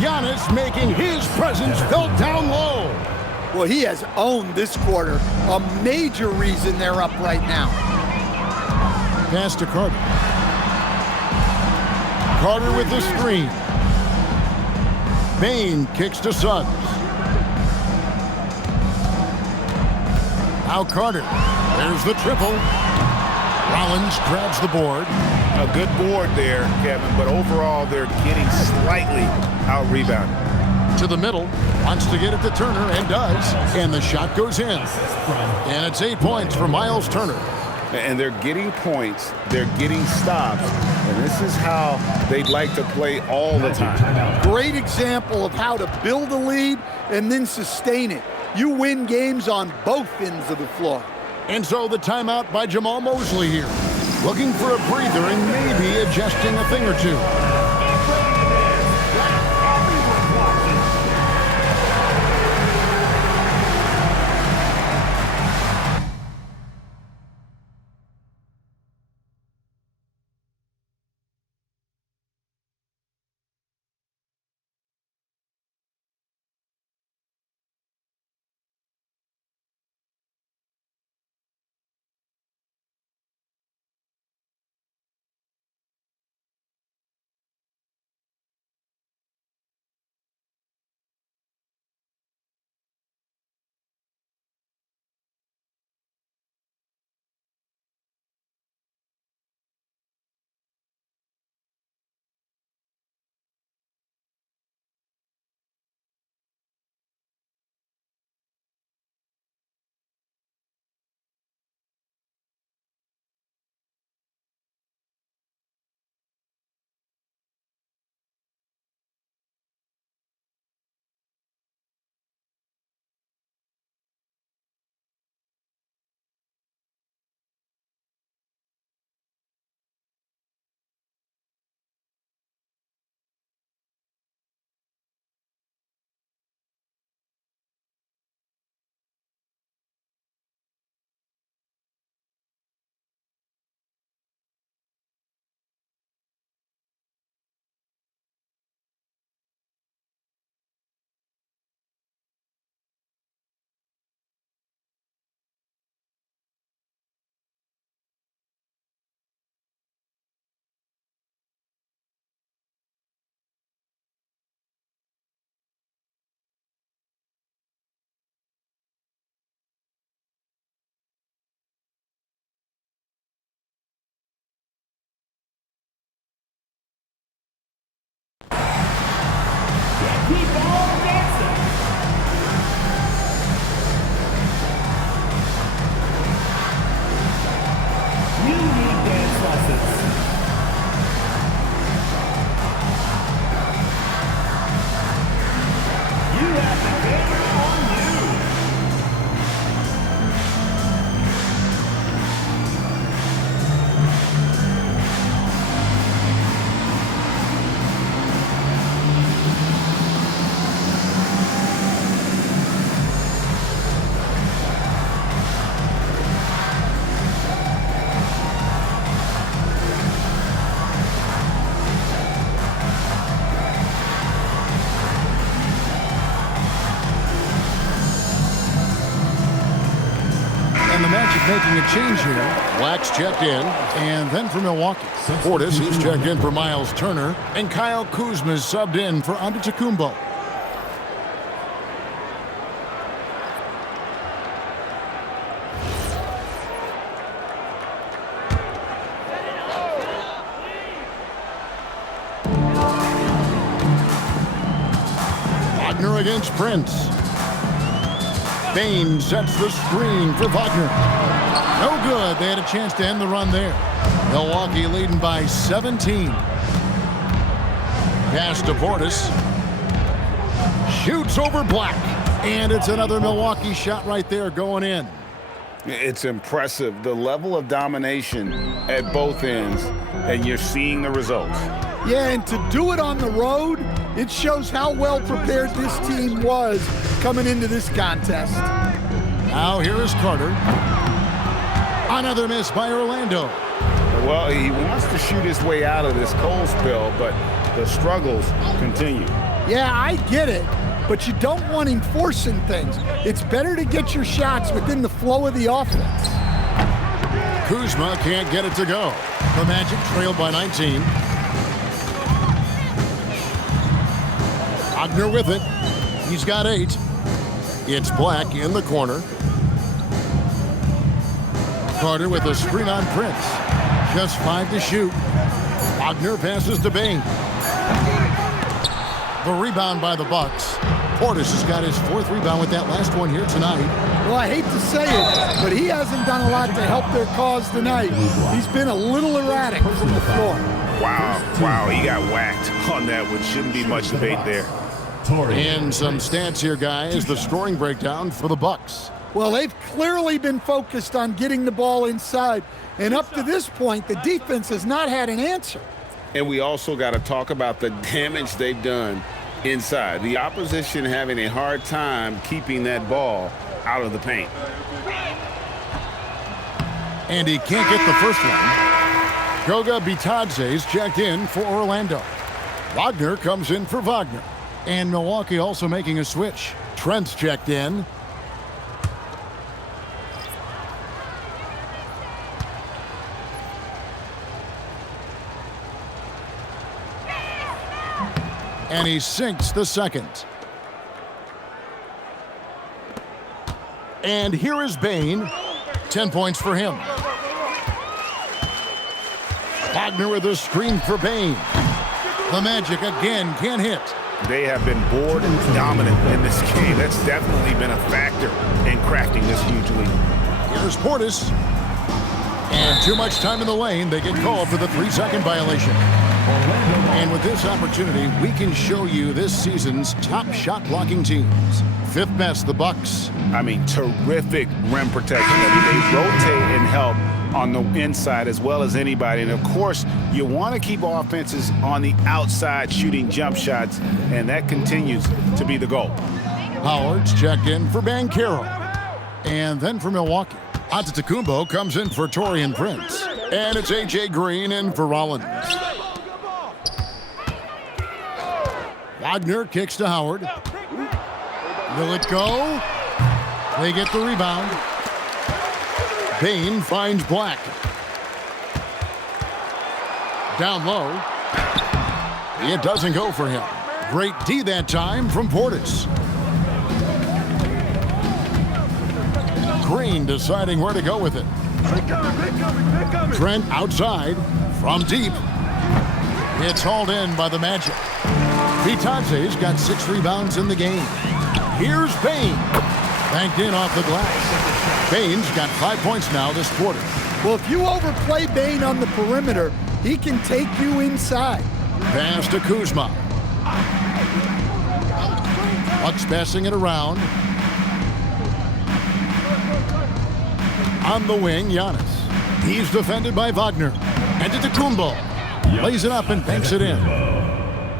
Giannis making his presence felt down low. Well, he has owned this quarter, a major reason they're up right now. Pass to Carter. Carter with the screen. Bane kicks to Suggs. Now Carter. There's the triple. Rollins grabs the board. A good board there, Kevin, but overall they're getting slightly out-rebounded. To the middle. Wants to get it to Turner and does. And the shot goes in. And it's 8 points for Miles Turner. And they're getting points, they're getting stops, and this is how they'd like to play all the time. Great example of how to build a lead and then sustain it. You win games on both ends of the floor. And so the timeout by Jamal Mosley here. Looking for a breather and maybe adjusting a thing or two. And the Magic making a change here. Black's checked in. And then for Milwaukee, Portis is checked in for Miles Turner. And Kyle Kuzma is subbed in for Antetokounmpo. Wagner against Prince. Bane sets the screen for Wagner. No good. They had a chance to end the run there. Milwaukee leading by 17. Pass to Portis. Shoots over Black. And it's another Milwaukee shot right there going in. It's impressive, the level of domination at both ends, and you're seeing the results. Yeah, and to do it on the road, it shows how well prepared this team was coming into this contest. Now here is Carter. Another miss by Orlando. Well, he wants to shoot his way out of this cold spell, but the struggles continue. Yeah, I get it, but you don't want him forcing things. It's better to get your shots within the flow of the offense. Kuzma can't get it to go. The Magic trailed by 19. Wagner with it. He's got 8. It's Black in the corner. Carter with a screen on Prince. Just 5 to shoot. Wagner passes to Bane. The rebound by the Bucks. Portis has got his 4th rebound with that last one here tonight. Well, I hate to say it, but he hasn't done a lot to help their cause tonight. He's been a little erratic from the floor. Wow, he got whacked on that one. Shouldn't be much debate there. And some stats here, guys. The scoring breakdown for the Bucks. Well, they've clearly been focused on getting the ball inside, and up to this point, the defense has not had an answer. And we also got to talk about the damage they've done inside. The opposition having a hard time keeping that ball out of the paint. And he can't get the first one. Goga Bitadze's checked in for Orlando. Wagner comes in for Wagner. And Milwaukee also making a switch. Trent's checked in. And he sinks the second. And here is Bane. 10 points for him. Wagner with a screen for Bane. The Magic again can't hit. They have been bored and dominant in this game. That's definitely been a factor in crafting this huge lead. Here's Portis. And too much time in the lane. They get called for the 3-second violation. And with this opportunity, we can show you this season's top shot blocking teams. 5th best, the Bucks. I mean, terrific rim protection. I mean, they rotate and help on the inside as well as anybody. And of course, you want to keep offenses on the outside shooting jump shots, and that continues to be the goal. Howard's checked in for Banchero. And then for Milwaukee, Antetokounmpo comes in for Taurean Prince. And it's A.J. Green in for Rollins. Wagner kicks to Howard. Will it go? They get the rebound. Bane finds Black. Down low. It doesn't go for him. Great D that time from Portis. Green deciding where to go with it. Trent outside from deep. It's hauled in by the Magic. Bitadze's got 6 rebounds in the game. Here's Bane. Banked in off the glass. Bane's got 5 points now this quarter. Well, if you overplay Bane on the perimeter, he can take you inside. Pass to Kuzma. Bucks passing it around. On the wing, Giannis. He's defended by Wagner. And Antetokounmpo lays it up and banks it in.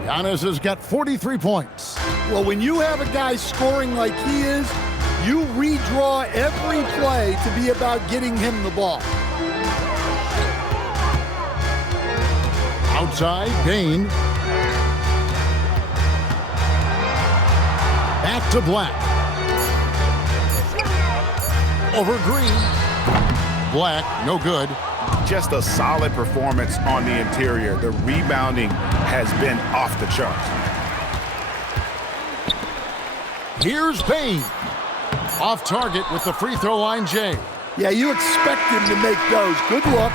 Giannis has got 43 points. Well, when you have a guy scoring like he is, you redraw every play to be about getting him the ball. Outside, Dane. Back to Black. Over Green. Black, no good. Just a solid performance on the interior. The rebounding has been off the charts. Here's Payne. Off target with the free throw line, Jay. Yeah, you expect him to make those. Good luck.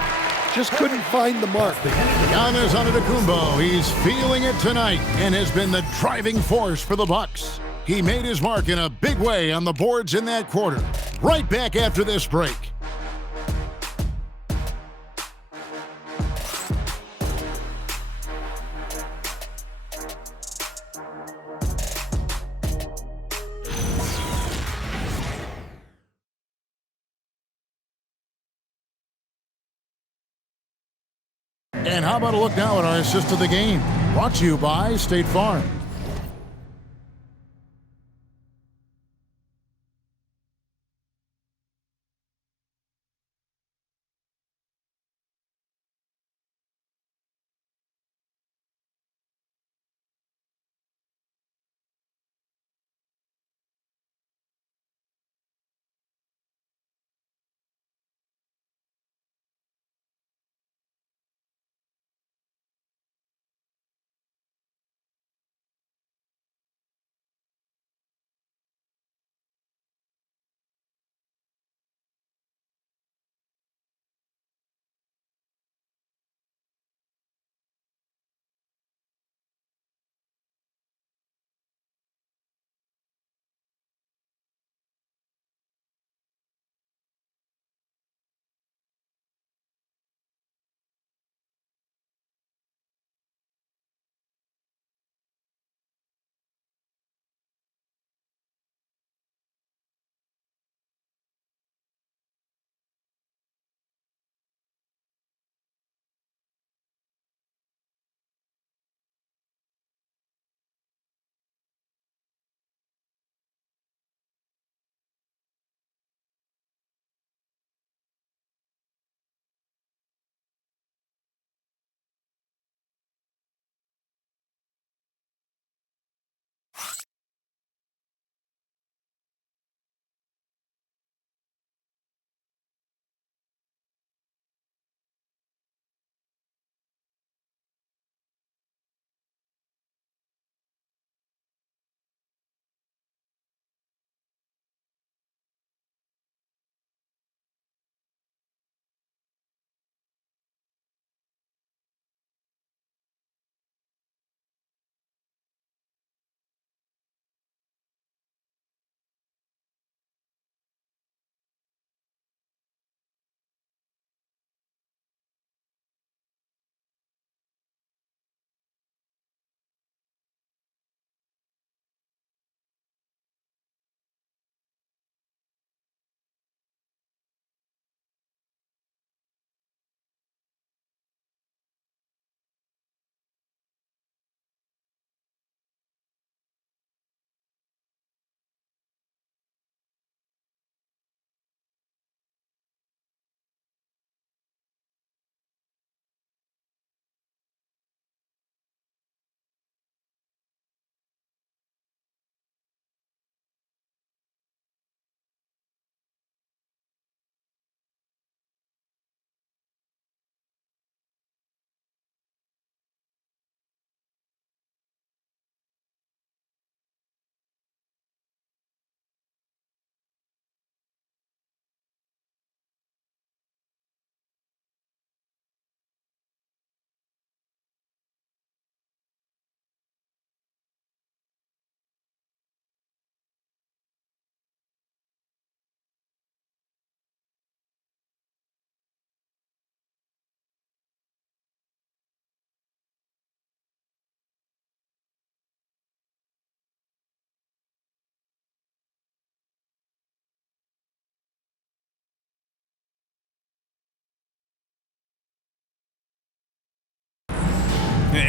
Just couldn't find the mark. Giannis Antetokounmpo, he's feeling it tonight and has been the driving force for the Bucks. He made his mark in a big way on the boards in that quarter. Right back after this break. And how about a look now at our assist of the game? Brought to you by State Farm.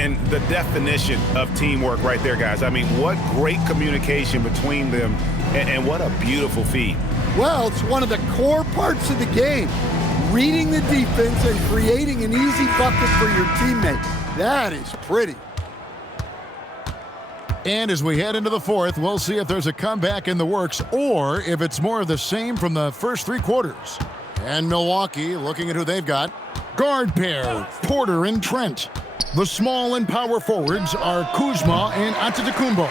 And the definition of teamwork right there, guys. I mean, what great communication between them, and what a beautiful feed. Well, it's one of the core parts of the game. Reading the defense and creating an easy bucket for your teammate. That is pretty. And as we head into the fourth, we'll see if there's a comeback in the works or if it's more of the same from the first three quarters. And Milwaukee, looking at who they've got, guard pair, Porter and Trent. The small and power forwards are Kuzma and Antetokounmpo.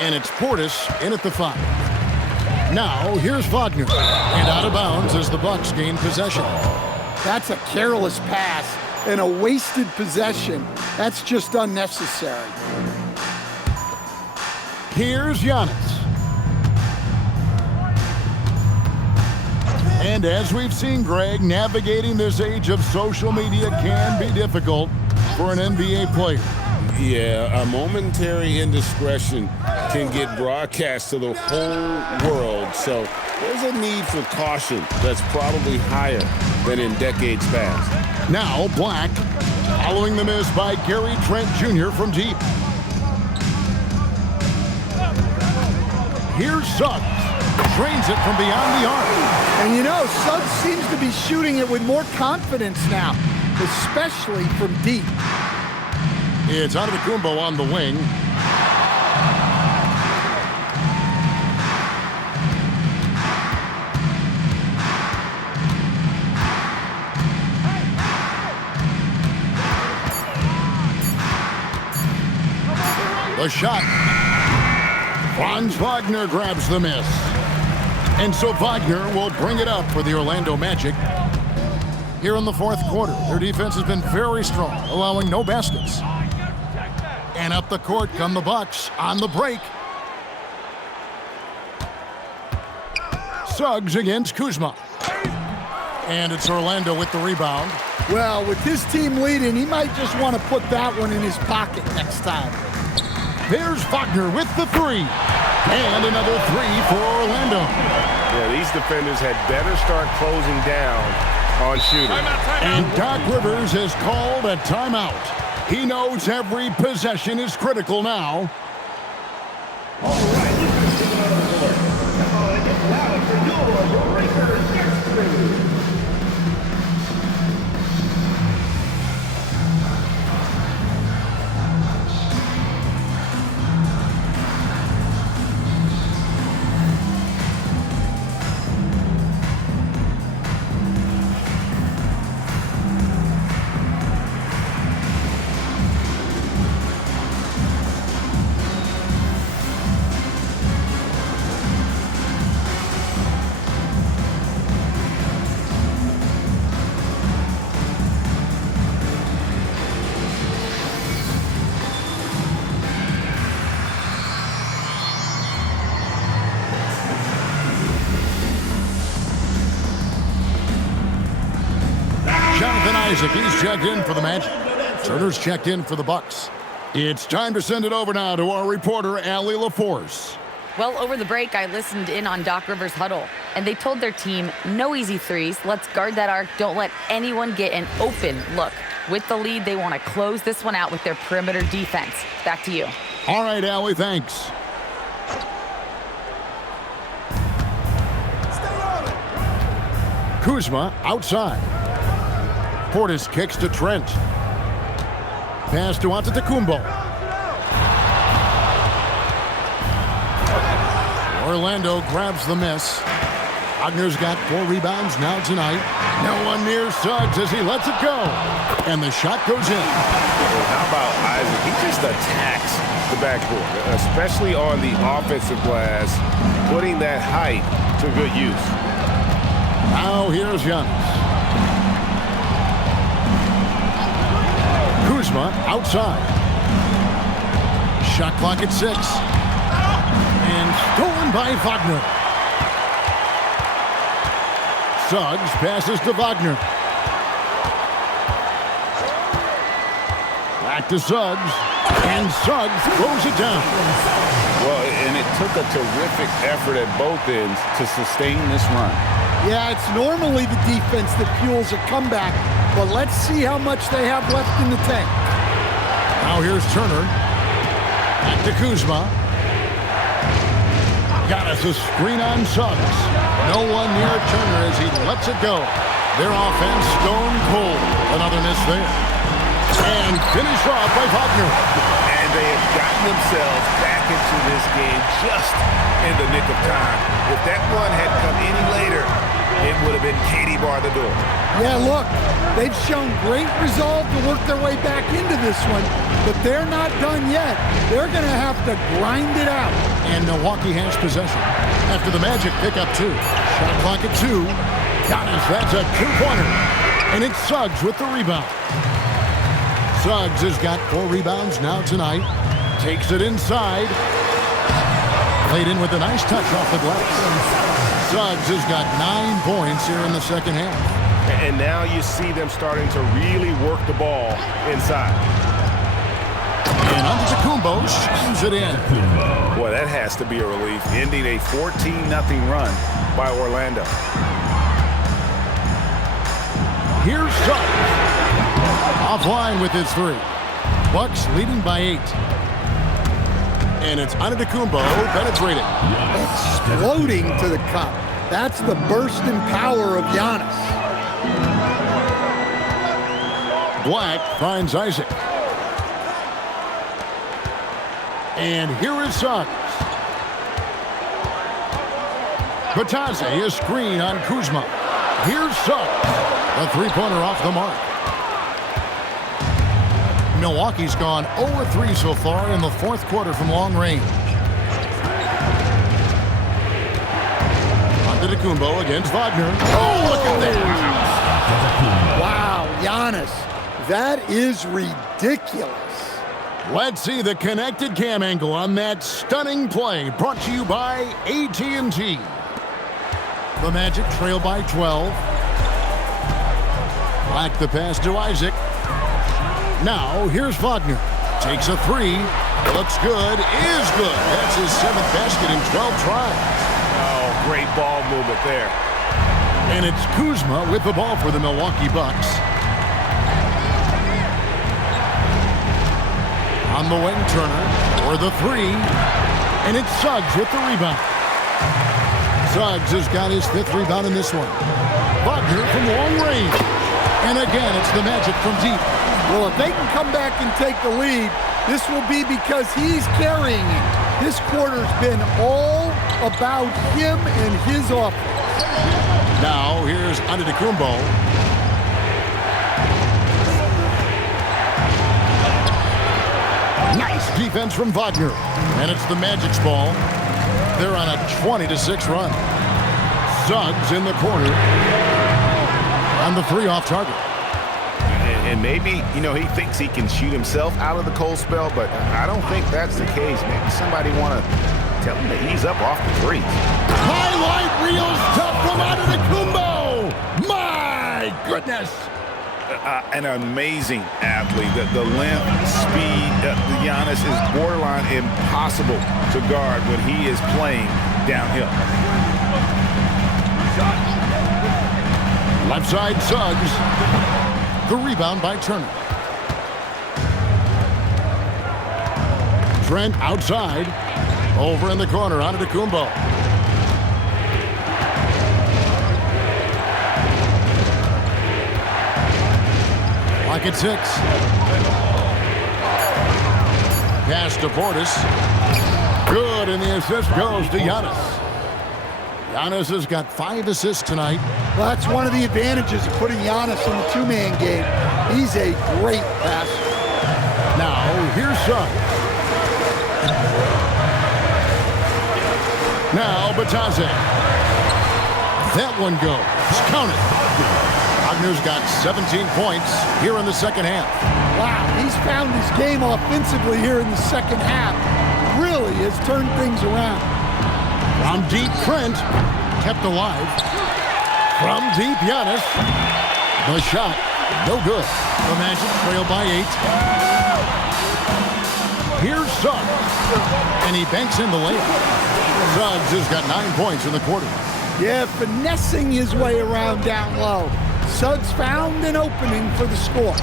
And it's Portis in at the 5. Now, here's Wagner. And out of bounds as the Bucks gain possession. That's a careless pass and a wasted possession. That's just unnecessary. Here's Giannis. And as we've seen, Greg, navigating this age of social media can be difficult for an NBA player. Yeah, a momentary indiscretion can get broadcast to the whole world. So there's a need for caution that's probably higher than in decades past. Now Black, following the miss by Gary Trent Jr. from deep. Here's Suggs. Drains it from beyond the arc. And you know, Suggs seems to be shooting it with more confidence now, especially from deep. It's Antetokounmpo on the wing. The shot. Franz Wagner grabs the miss. And so Wagner will bring it up for the Orlando Magic. Here in the fourth quarter, their defense has been very strong, allowing no baskets. And up the court come the Bucks on the break. Suggs against Kuzma. And it's Orlando with the rebound. Well, with his team leading, he might just want to put that one in his pocket next time. There's Wagner with the 3. And another 3 for Orlando. Yeah, these defenders had better start closing down on shooting. And Doc Rivers has called a timeout. He knows every possession is critical now. All right, now for your Lakers yesterday. Isaac, he's checked in for the Magic. Turner's checked in for the Bucks. It's time to send it over now to our reporter, Allie LaForce. Well, over the break, I listened in on Doc Rivers' huddle, and they told their team, no easy threes. Let's guard that arc. Don't let anyone get an open look. With the lead, they want to close this one out with their perimeter defense. Back to you. All right, Allie, thanks. Kuzma outside. Portis kicks to Trent. Pass to Antetokounmpo. Orlando grabs the miss. Wagner's got 4 rebounds now tonight. No one near Suggs as he lets it go. And the shot goes in. How about Isaac? He just attacks the backboard, especially on the offensive glass, putting that height to good use. Now here's Giannis. Kuzma outside. Shot clock at 6. And stolen by Wagner. Suggs passes to Wagner. Back to Suggs. And Suggs throws it down. Well, and it took a terrific effort at both ends to sustain this run. Yeah, it's normally the defense that fuels a comeback, but let's see how much they have left in the tank. Now here's Turner. Back to Kuzma. Giannis a screen on Suggs. No one near Turner as he lets it go. Their offense stone cold. Another miss there. And finished off by Wagner. And they have gotten themselves back into this game just in the nick of time. If that run had come any later, it would have been Katie bar the door. Yeah, look, they've shown great resolve to work their way back into this one, but they're not done yet. They're going to have to grind it out. And Milwaukee has possession. After the Magic pick up 2. Shot clock at 2. Giannis, that's a 2-pointer. And it's Suggs with the rebound. Suggs has got 4 rebounds now tonight. Takes it inside. Played in with a nice touch off the glass. Suggs has got 9 points here in the second half. And now you see them starting to really work the ball inside. And Antetokounmpo shines it in. Boy, that has to be a relief, ending a 14-0 run by Orlando. Here's Suggs. Offline with his 3. Bucks leading by 8. And it's Antetokounmpo penetrating. Exploding to the cup. That's the burst in power of Giannis. Black finds Isaac. And here is Suggs. Batadze, a screen on Kuzma. Here's Suggs. A 3-pointer off the mark. Milwaukee's gone 0-3 so far in the 4th quarter from long range. Antetokounmpo against Wagner. Oh, look at that. Wow, Giannis. That is ridiculous. Let's see the connected cam angle on that stunning play, brought to you by AT&T. The Magic trail by 12. Black the pass to Isaac. Now here's Wagner. Takes a 3. Looks good. Is good. That's his 7th basket in 12 tries. Oh, great ball movement there. And it's Kuzma with the ball for the Milwaukee Bucks. On the wing, Turner for the 3. And it's Suggs with the rebound. Suggs has got his 5th rebound in this one. Wagner from long range. And again, it's the Magic from deep. Well, if they can come back and take the lead, this will be because he's carrying it. This quarter's been all about him and his offense. Now, here's Antetokounmpo. Nice defense from Wagner. And it's the Magic's ball. They're on a 20-6 run. Suggs in the corner. On the 3 off target. And maybe, he thinks he can shoot himself out of the cold spell, but I don't think that's the case. Maybe somebody want to tell him to ease up off the 3s. Highlight reels tough from Antetokounmpo. My goodness. An amazing athlete. The length, speed, Giannis is borderline impossible to guard when he is playing downhill. Left side, Suggs. The rebound by Turner. Trent outside. Over in the corner, Antetokounmpo. Clock at 6. Pass to Portis. Good, and the assist goes to Giannis. Giannis has got 5 assists tonight. Well, that's one of the advantages of putting Giannis in the 2-man game. He's a great passer. Now, here's Suggs. Now, Batadze. That one goes. Count it. Wagner's got 17 points here in the second half. Wow, he's found his game offensively here in the second half. Really has turned things around. From deep, Trent kept alive. From deep, Giannis. The shot, no good. The Magic trail by 8. Here's Suggs. And he banks in the layup. Suggs has got 9 points in the quarter. Yeah, finessing his way around down low. Suggs found an opening for the score.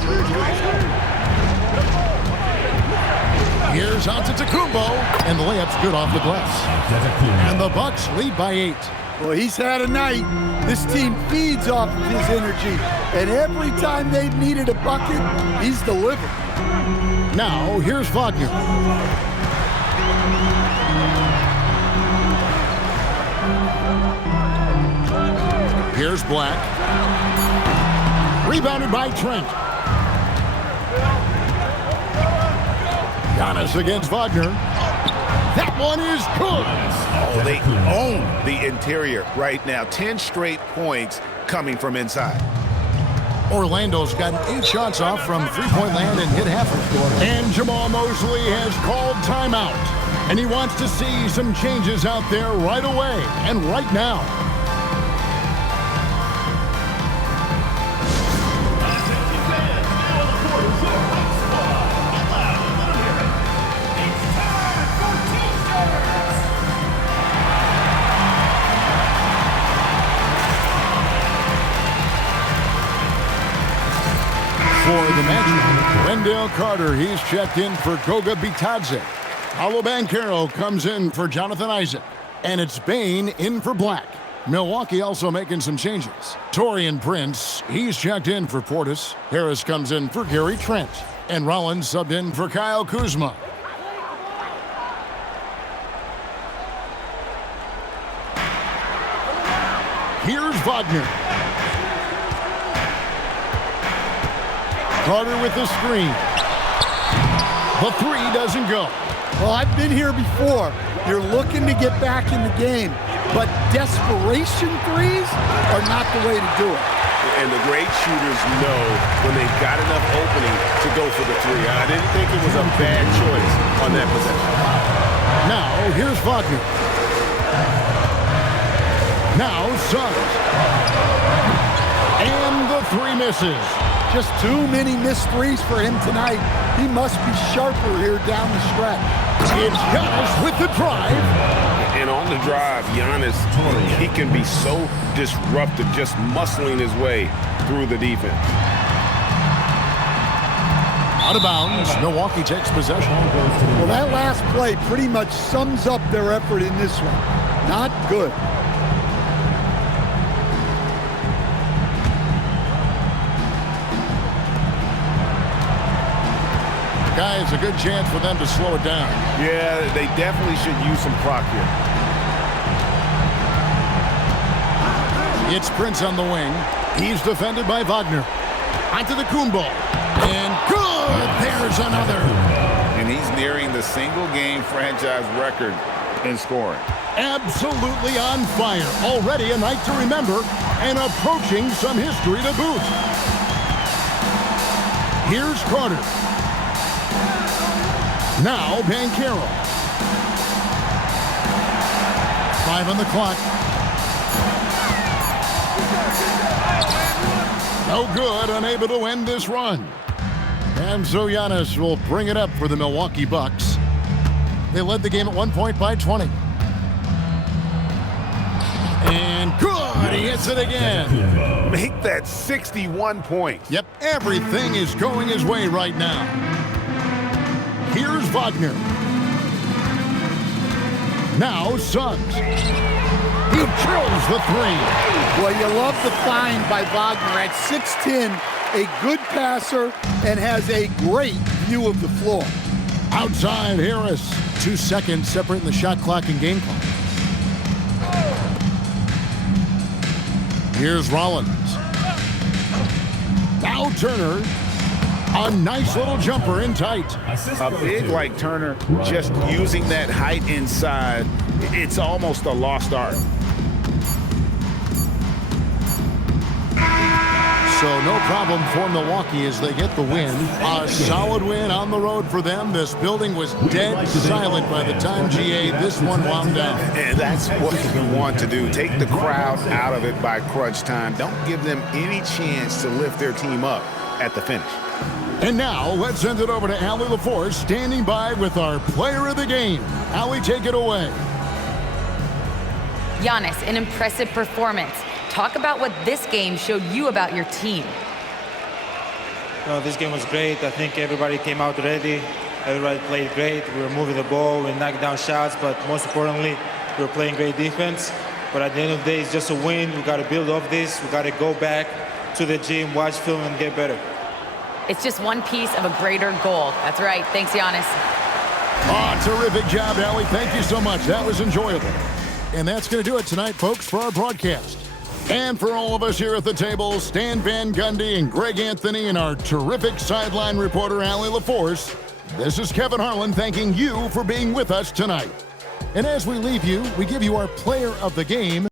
Here's Antetokounmpo, and the layup's good off the glass. And the Bucks lead by 8. Well, he's had a night. This team feeds off of his energy, and every time they've needed a bucket, he's delivered. Now, here's Wagner. Here's Black. Rebounded by Trent. Giannis against Wagner. That one is good. Oh, they own the interior right now. 10 straight points coming from inside. Orlando's gotten 8 shots off from three-point land and hit half of the score. And Jamal Mosley has called timeout. And he wants to see some changes out there right away and right now. For the match, Wendell Carter, he's checked in for Goga Bitadze. Paolo Banchero comes in for Jonathan Isaac. And it's Bane in for Black. Milwaukee also making some changes. Taurean Prince, he's checked in for Portis. Harris comes in for Gary Trent. And Rollins subbed in for Kyle Kuzma. Here's Wagner. Carter with the screen. The three doesn't go. Well, I've been here before. You're looking to get back in the game, but desperation threes are not the way to do it. And the great shooters know when they've got enough opening to go for the three. I didn't think it was a bad choice on that possession. Now, here's Wagner. Now, Suggs. And the three misses. Just too many missed threes for him tonight. He must be sharper here down the stretch. It's Giannis with the drive. And on the drive, Giannis, he can be so disruptive, just muscling his way through the defense. Out of bounds, Milwaukee takes possession. Well, that last play pretty much sums up their effort in this one. Not good. Guys, a good chance for them to slow it down. Yeah, they definitely should use some clock here. It's Prince on the wing. He's defended by Wagner. Antetokounmpo. And good! There's another. And he's nearing the single-game franchise record in scoring. Absolutely on fire. Already a night to remember and approaching some history to boot. Here's Carter. Now Banchero. 5 on the clock. No good, unable to end this run. And so Giannis will bring it up for the Milwaukee Bucks. They led the game at 1 point by 20. And good, he hits it again. Make that 61 points. Yep, everything is going his way right now. Here's Wagner. Now Suggs. He drills the three. Well, you love the find by Wagner at 6'10", a good passer, and has a great view of the floor. Outside Harris. 2 seconds separating the shot clock and game clock. Here's Rollins. Now Turner. A nice little jumper in tight. A big like Turner, just using that height inside, it's almost a lost art. So no problem for Milwaukee as they get the win. A solid win on the road for them. This building was dead silent by the time, GA, this one wound down. And that's what you want to do. Take the crowd out of it by crunch time. Don't give them any chance to lift their team up at the finish. And now, let's send it over to Allie LaForce, standing by with our player of the game. Allie, take it away. Giannis, an impressive performance. Talk about what this game showed you about your team. No, this game was great. I think everybody came out ready. Everybody played great. We were moving the ball, we knocked down shots, but most importantly, we were playing great defense. But at the end of the day, it's just a win. We got to build off this. We got to go back to the gym, watch film, and get better. It's just one piece of a greater goal. That's right. Thanks, Giannis. Terrific job, Allie. Thank you so much. That was enjoyable. And that's going to do it tonight, folks, for our broadcast. And for all of us here at the table, Stan Van Gundy and Greg Anthony and our terrific sideline reporter, Allie LaForce, this is Kevin Harlan thanking you for being with us tonight. And as we leave you, we give you our player of the game.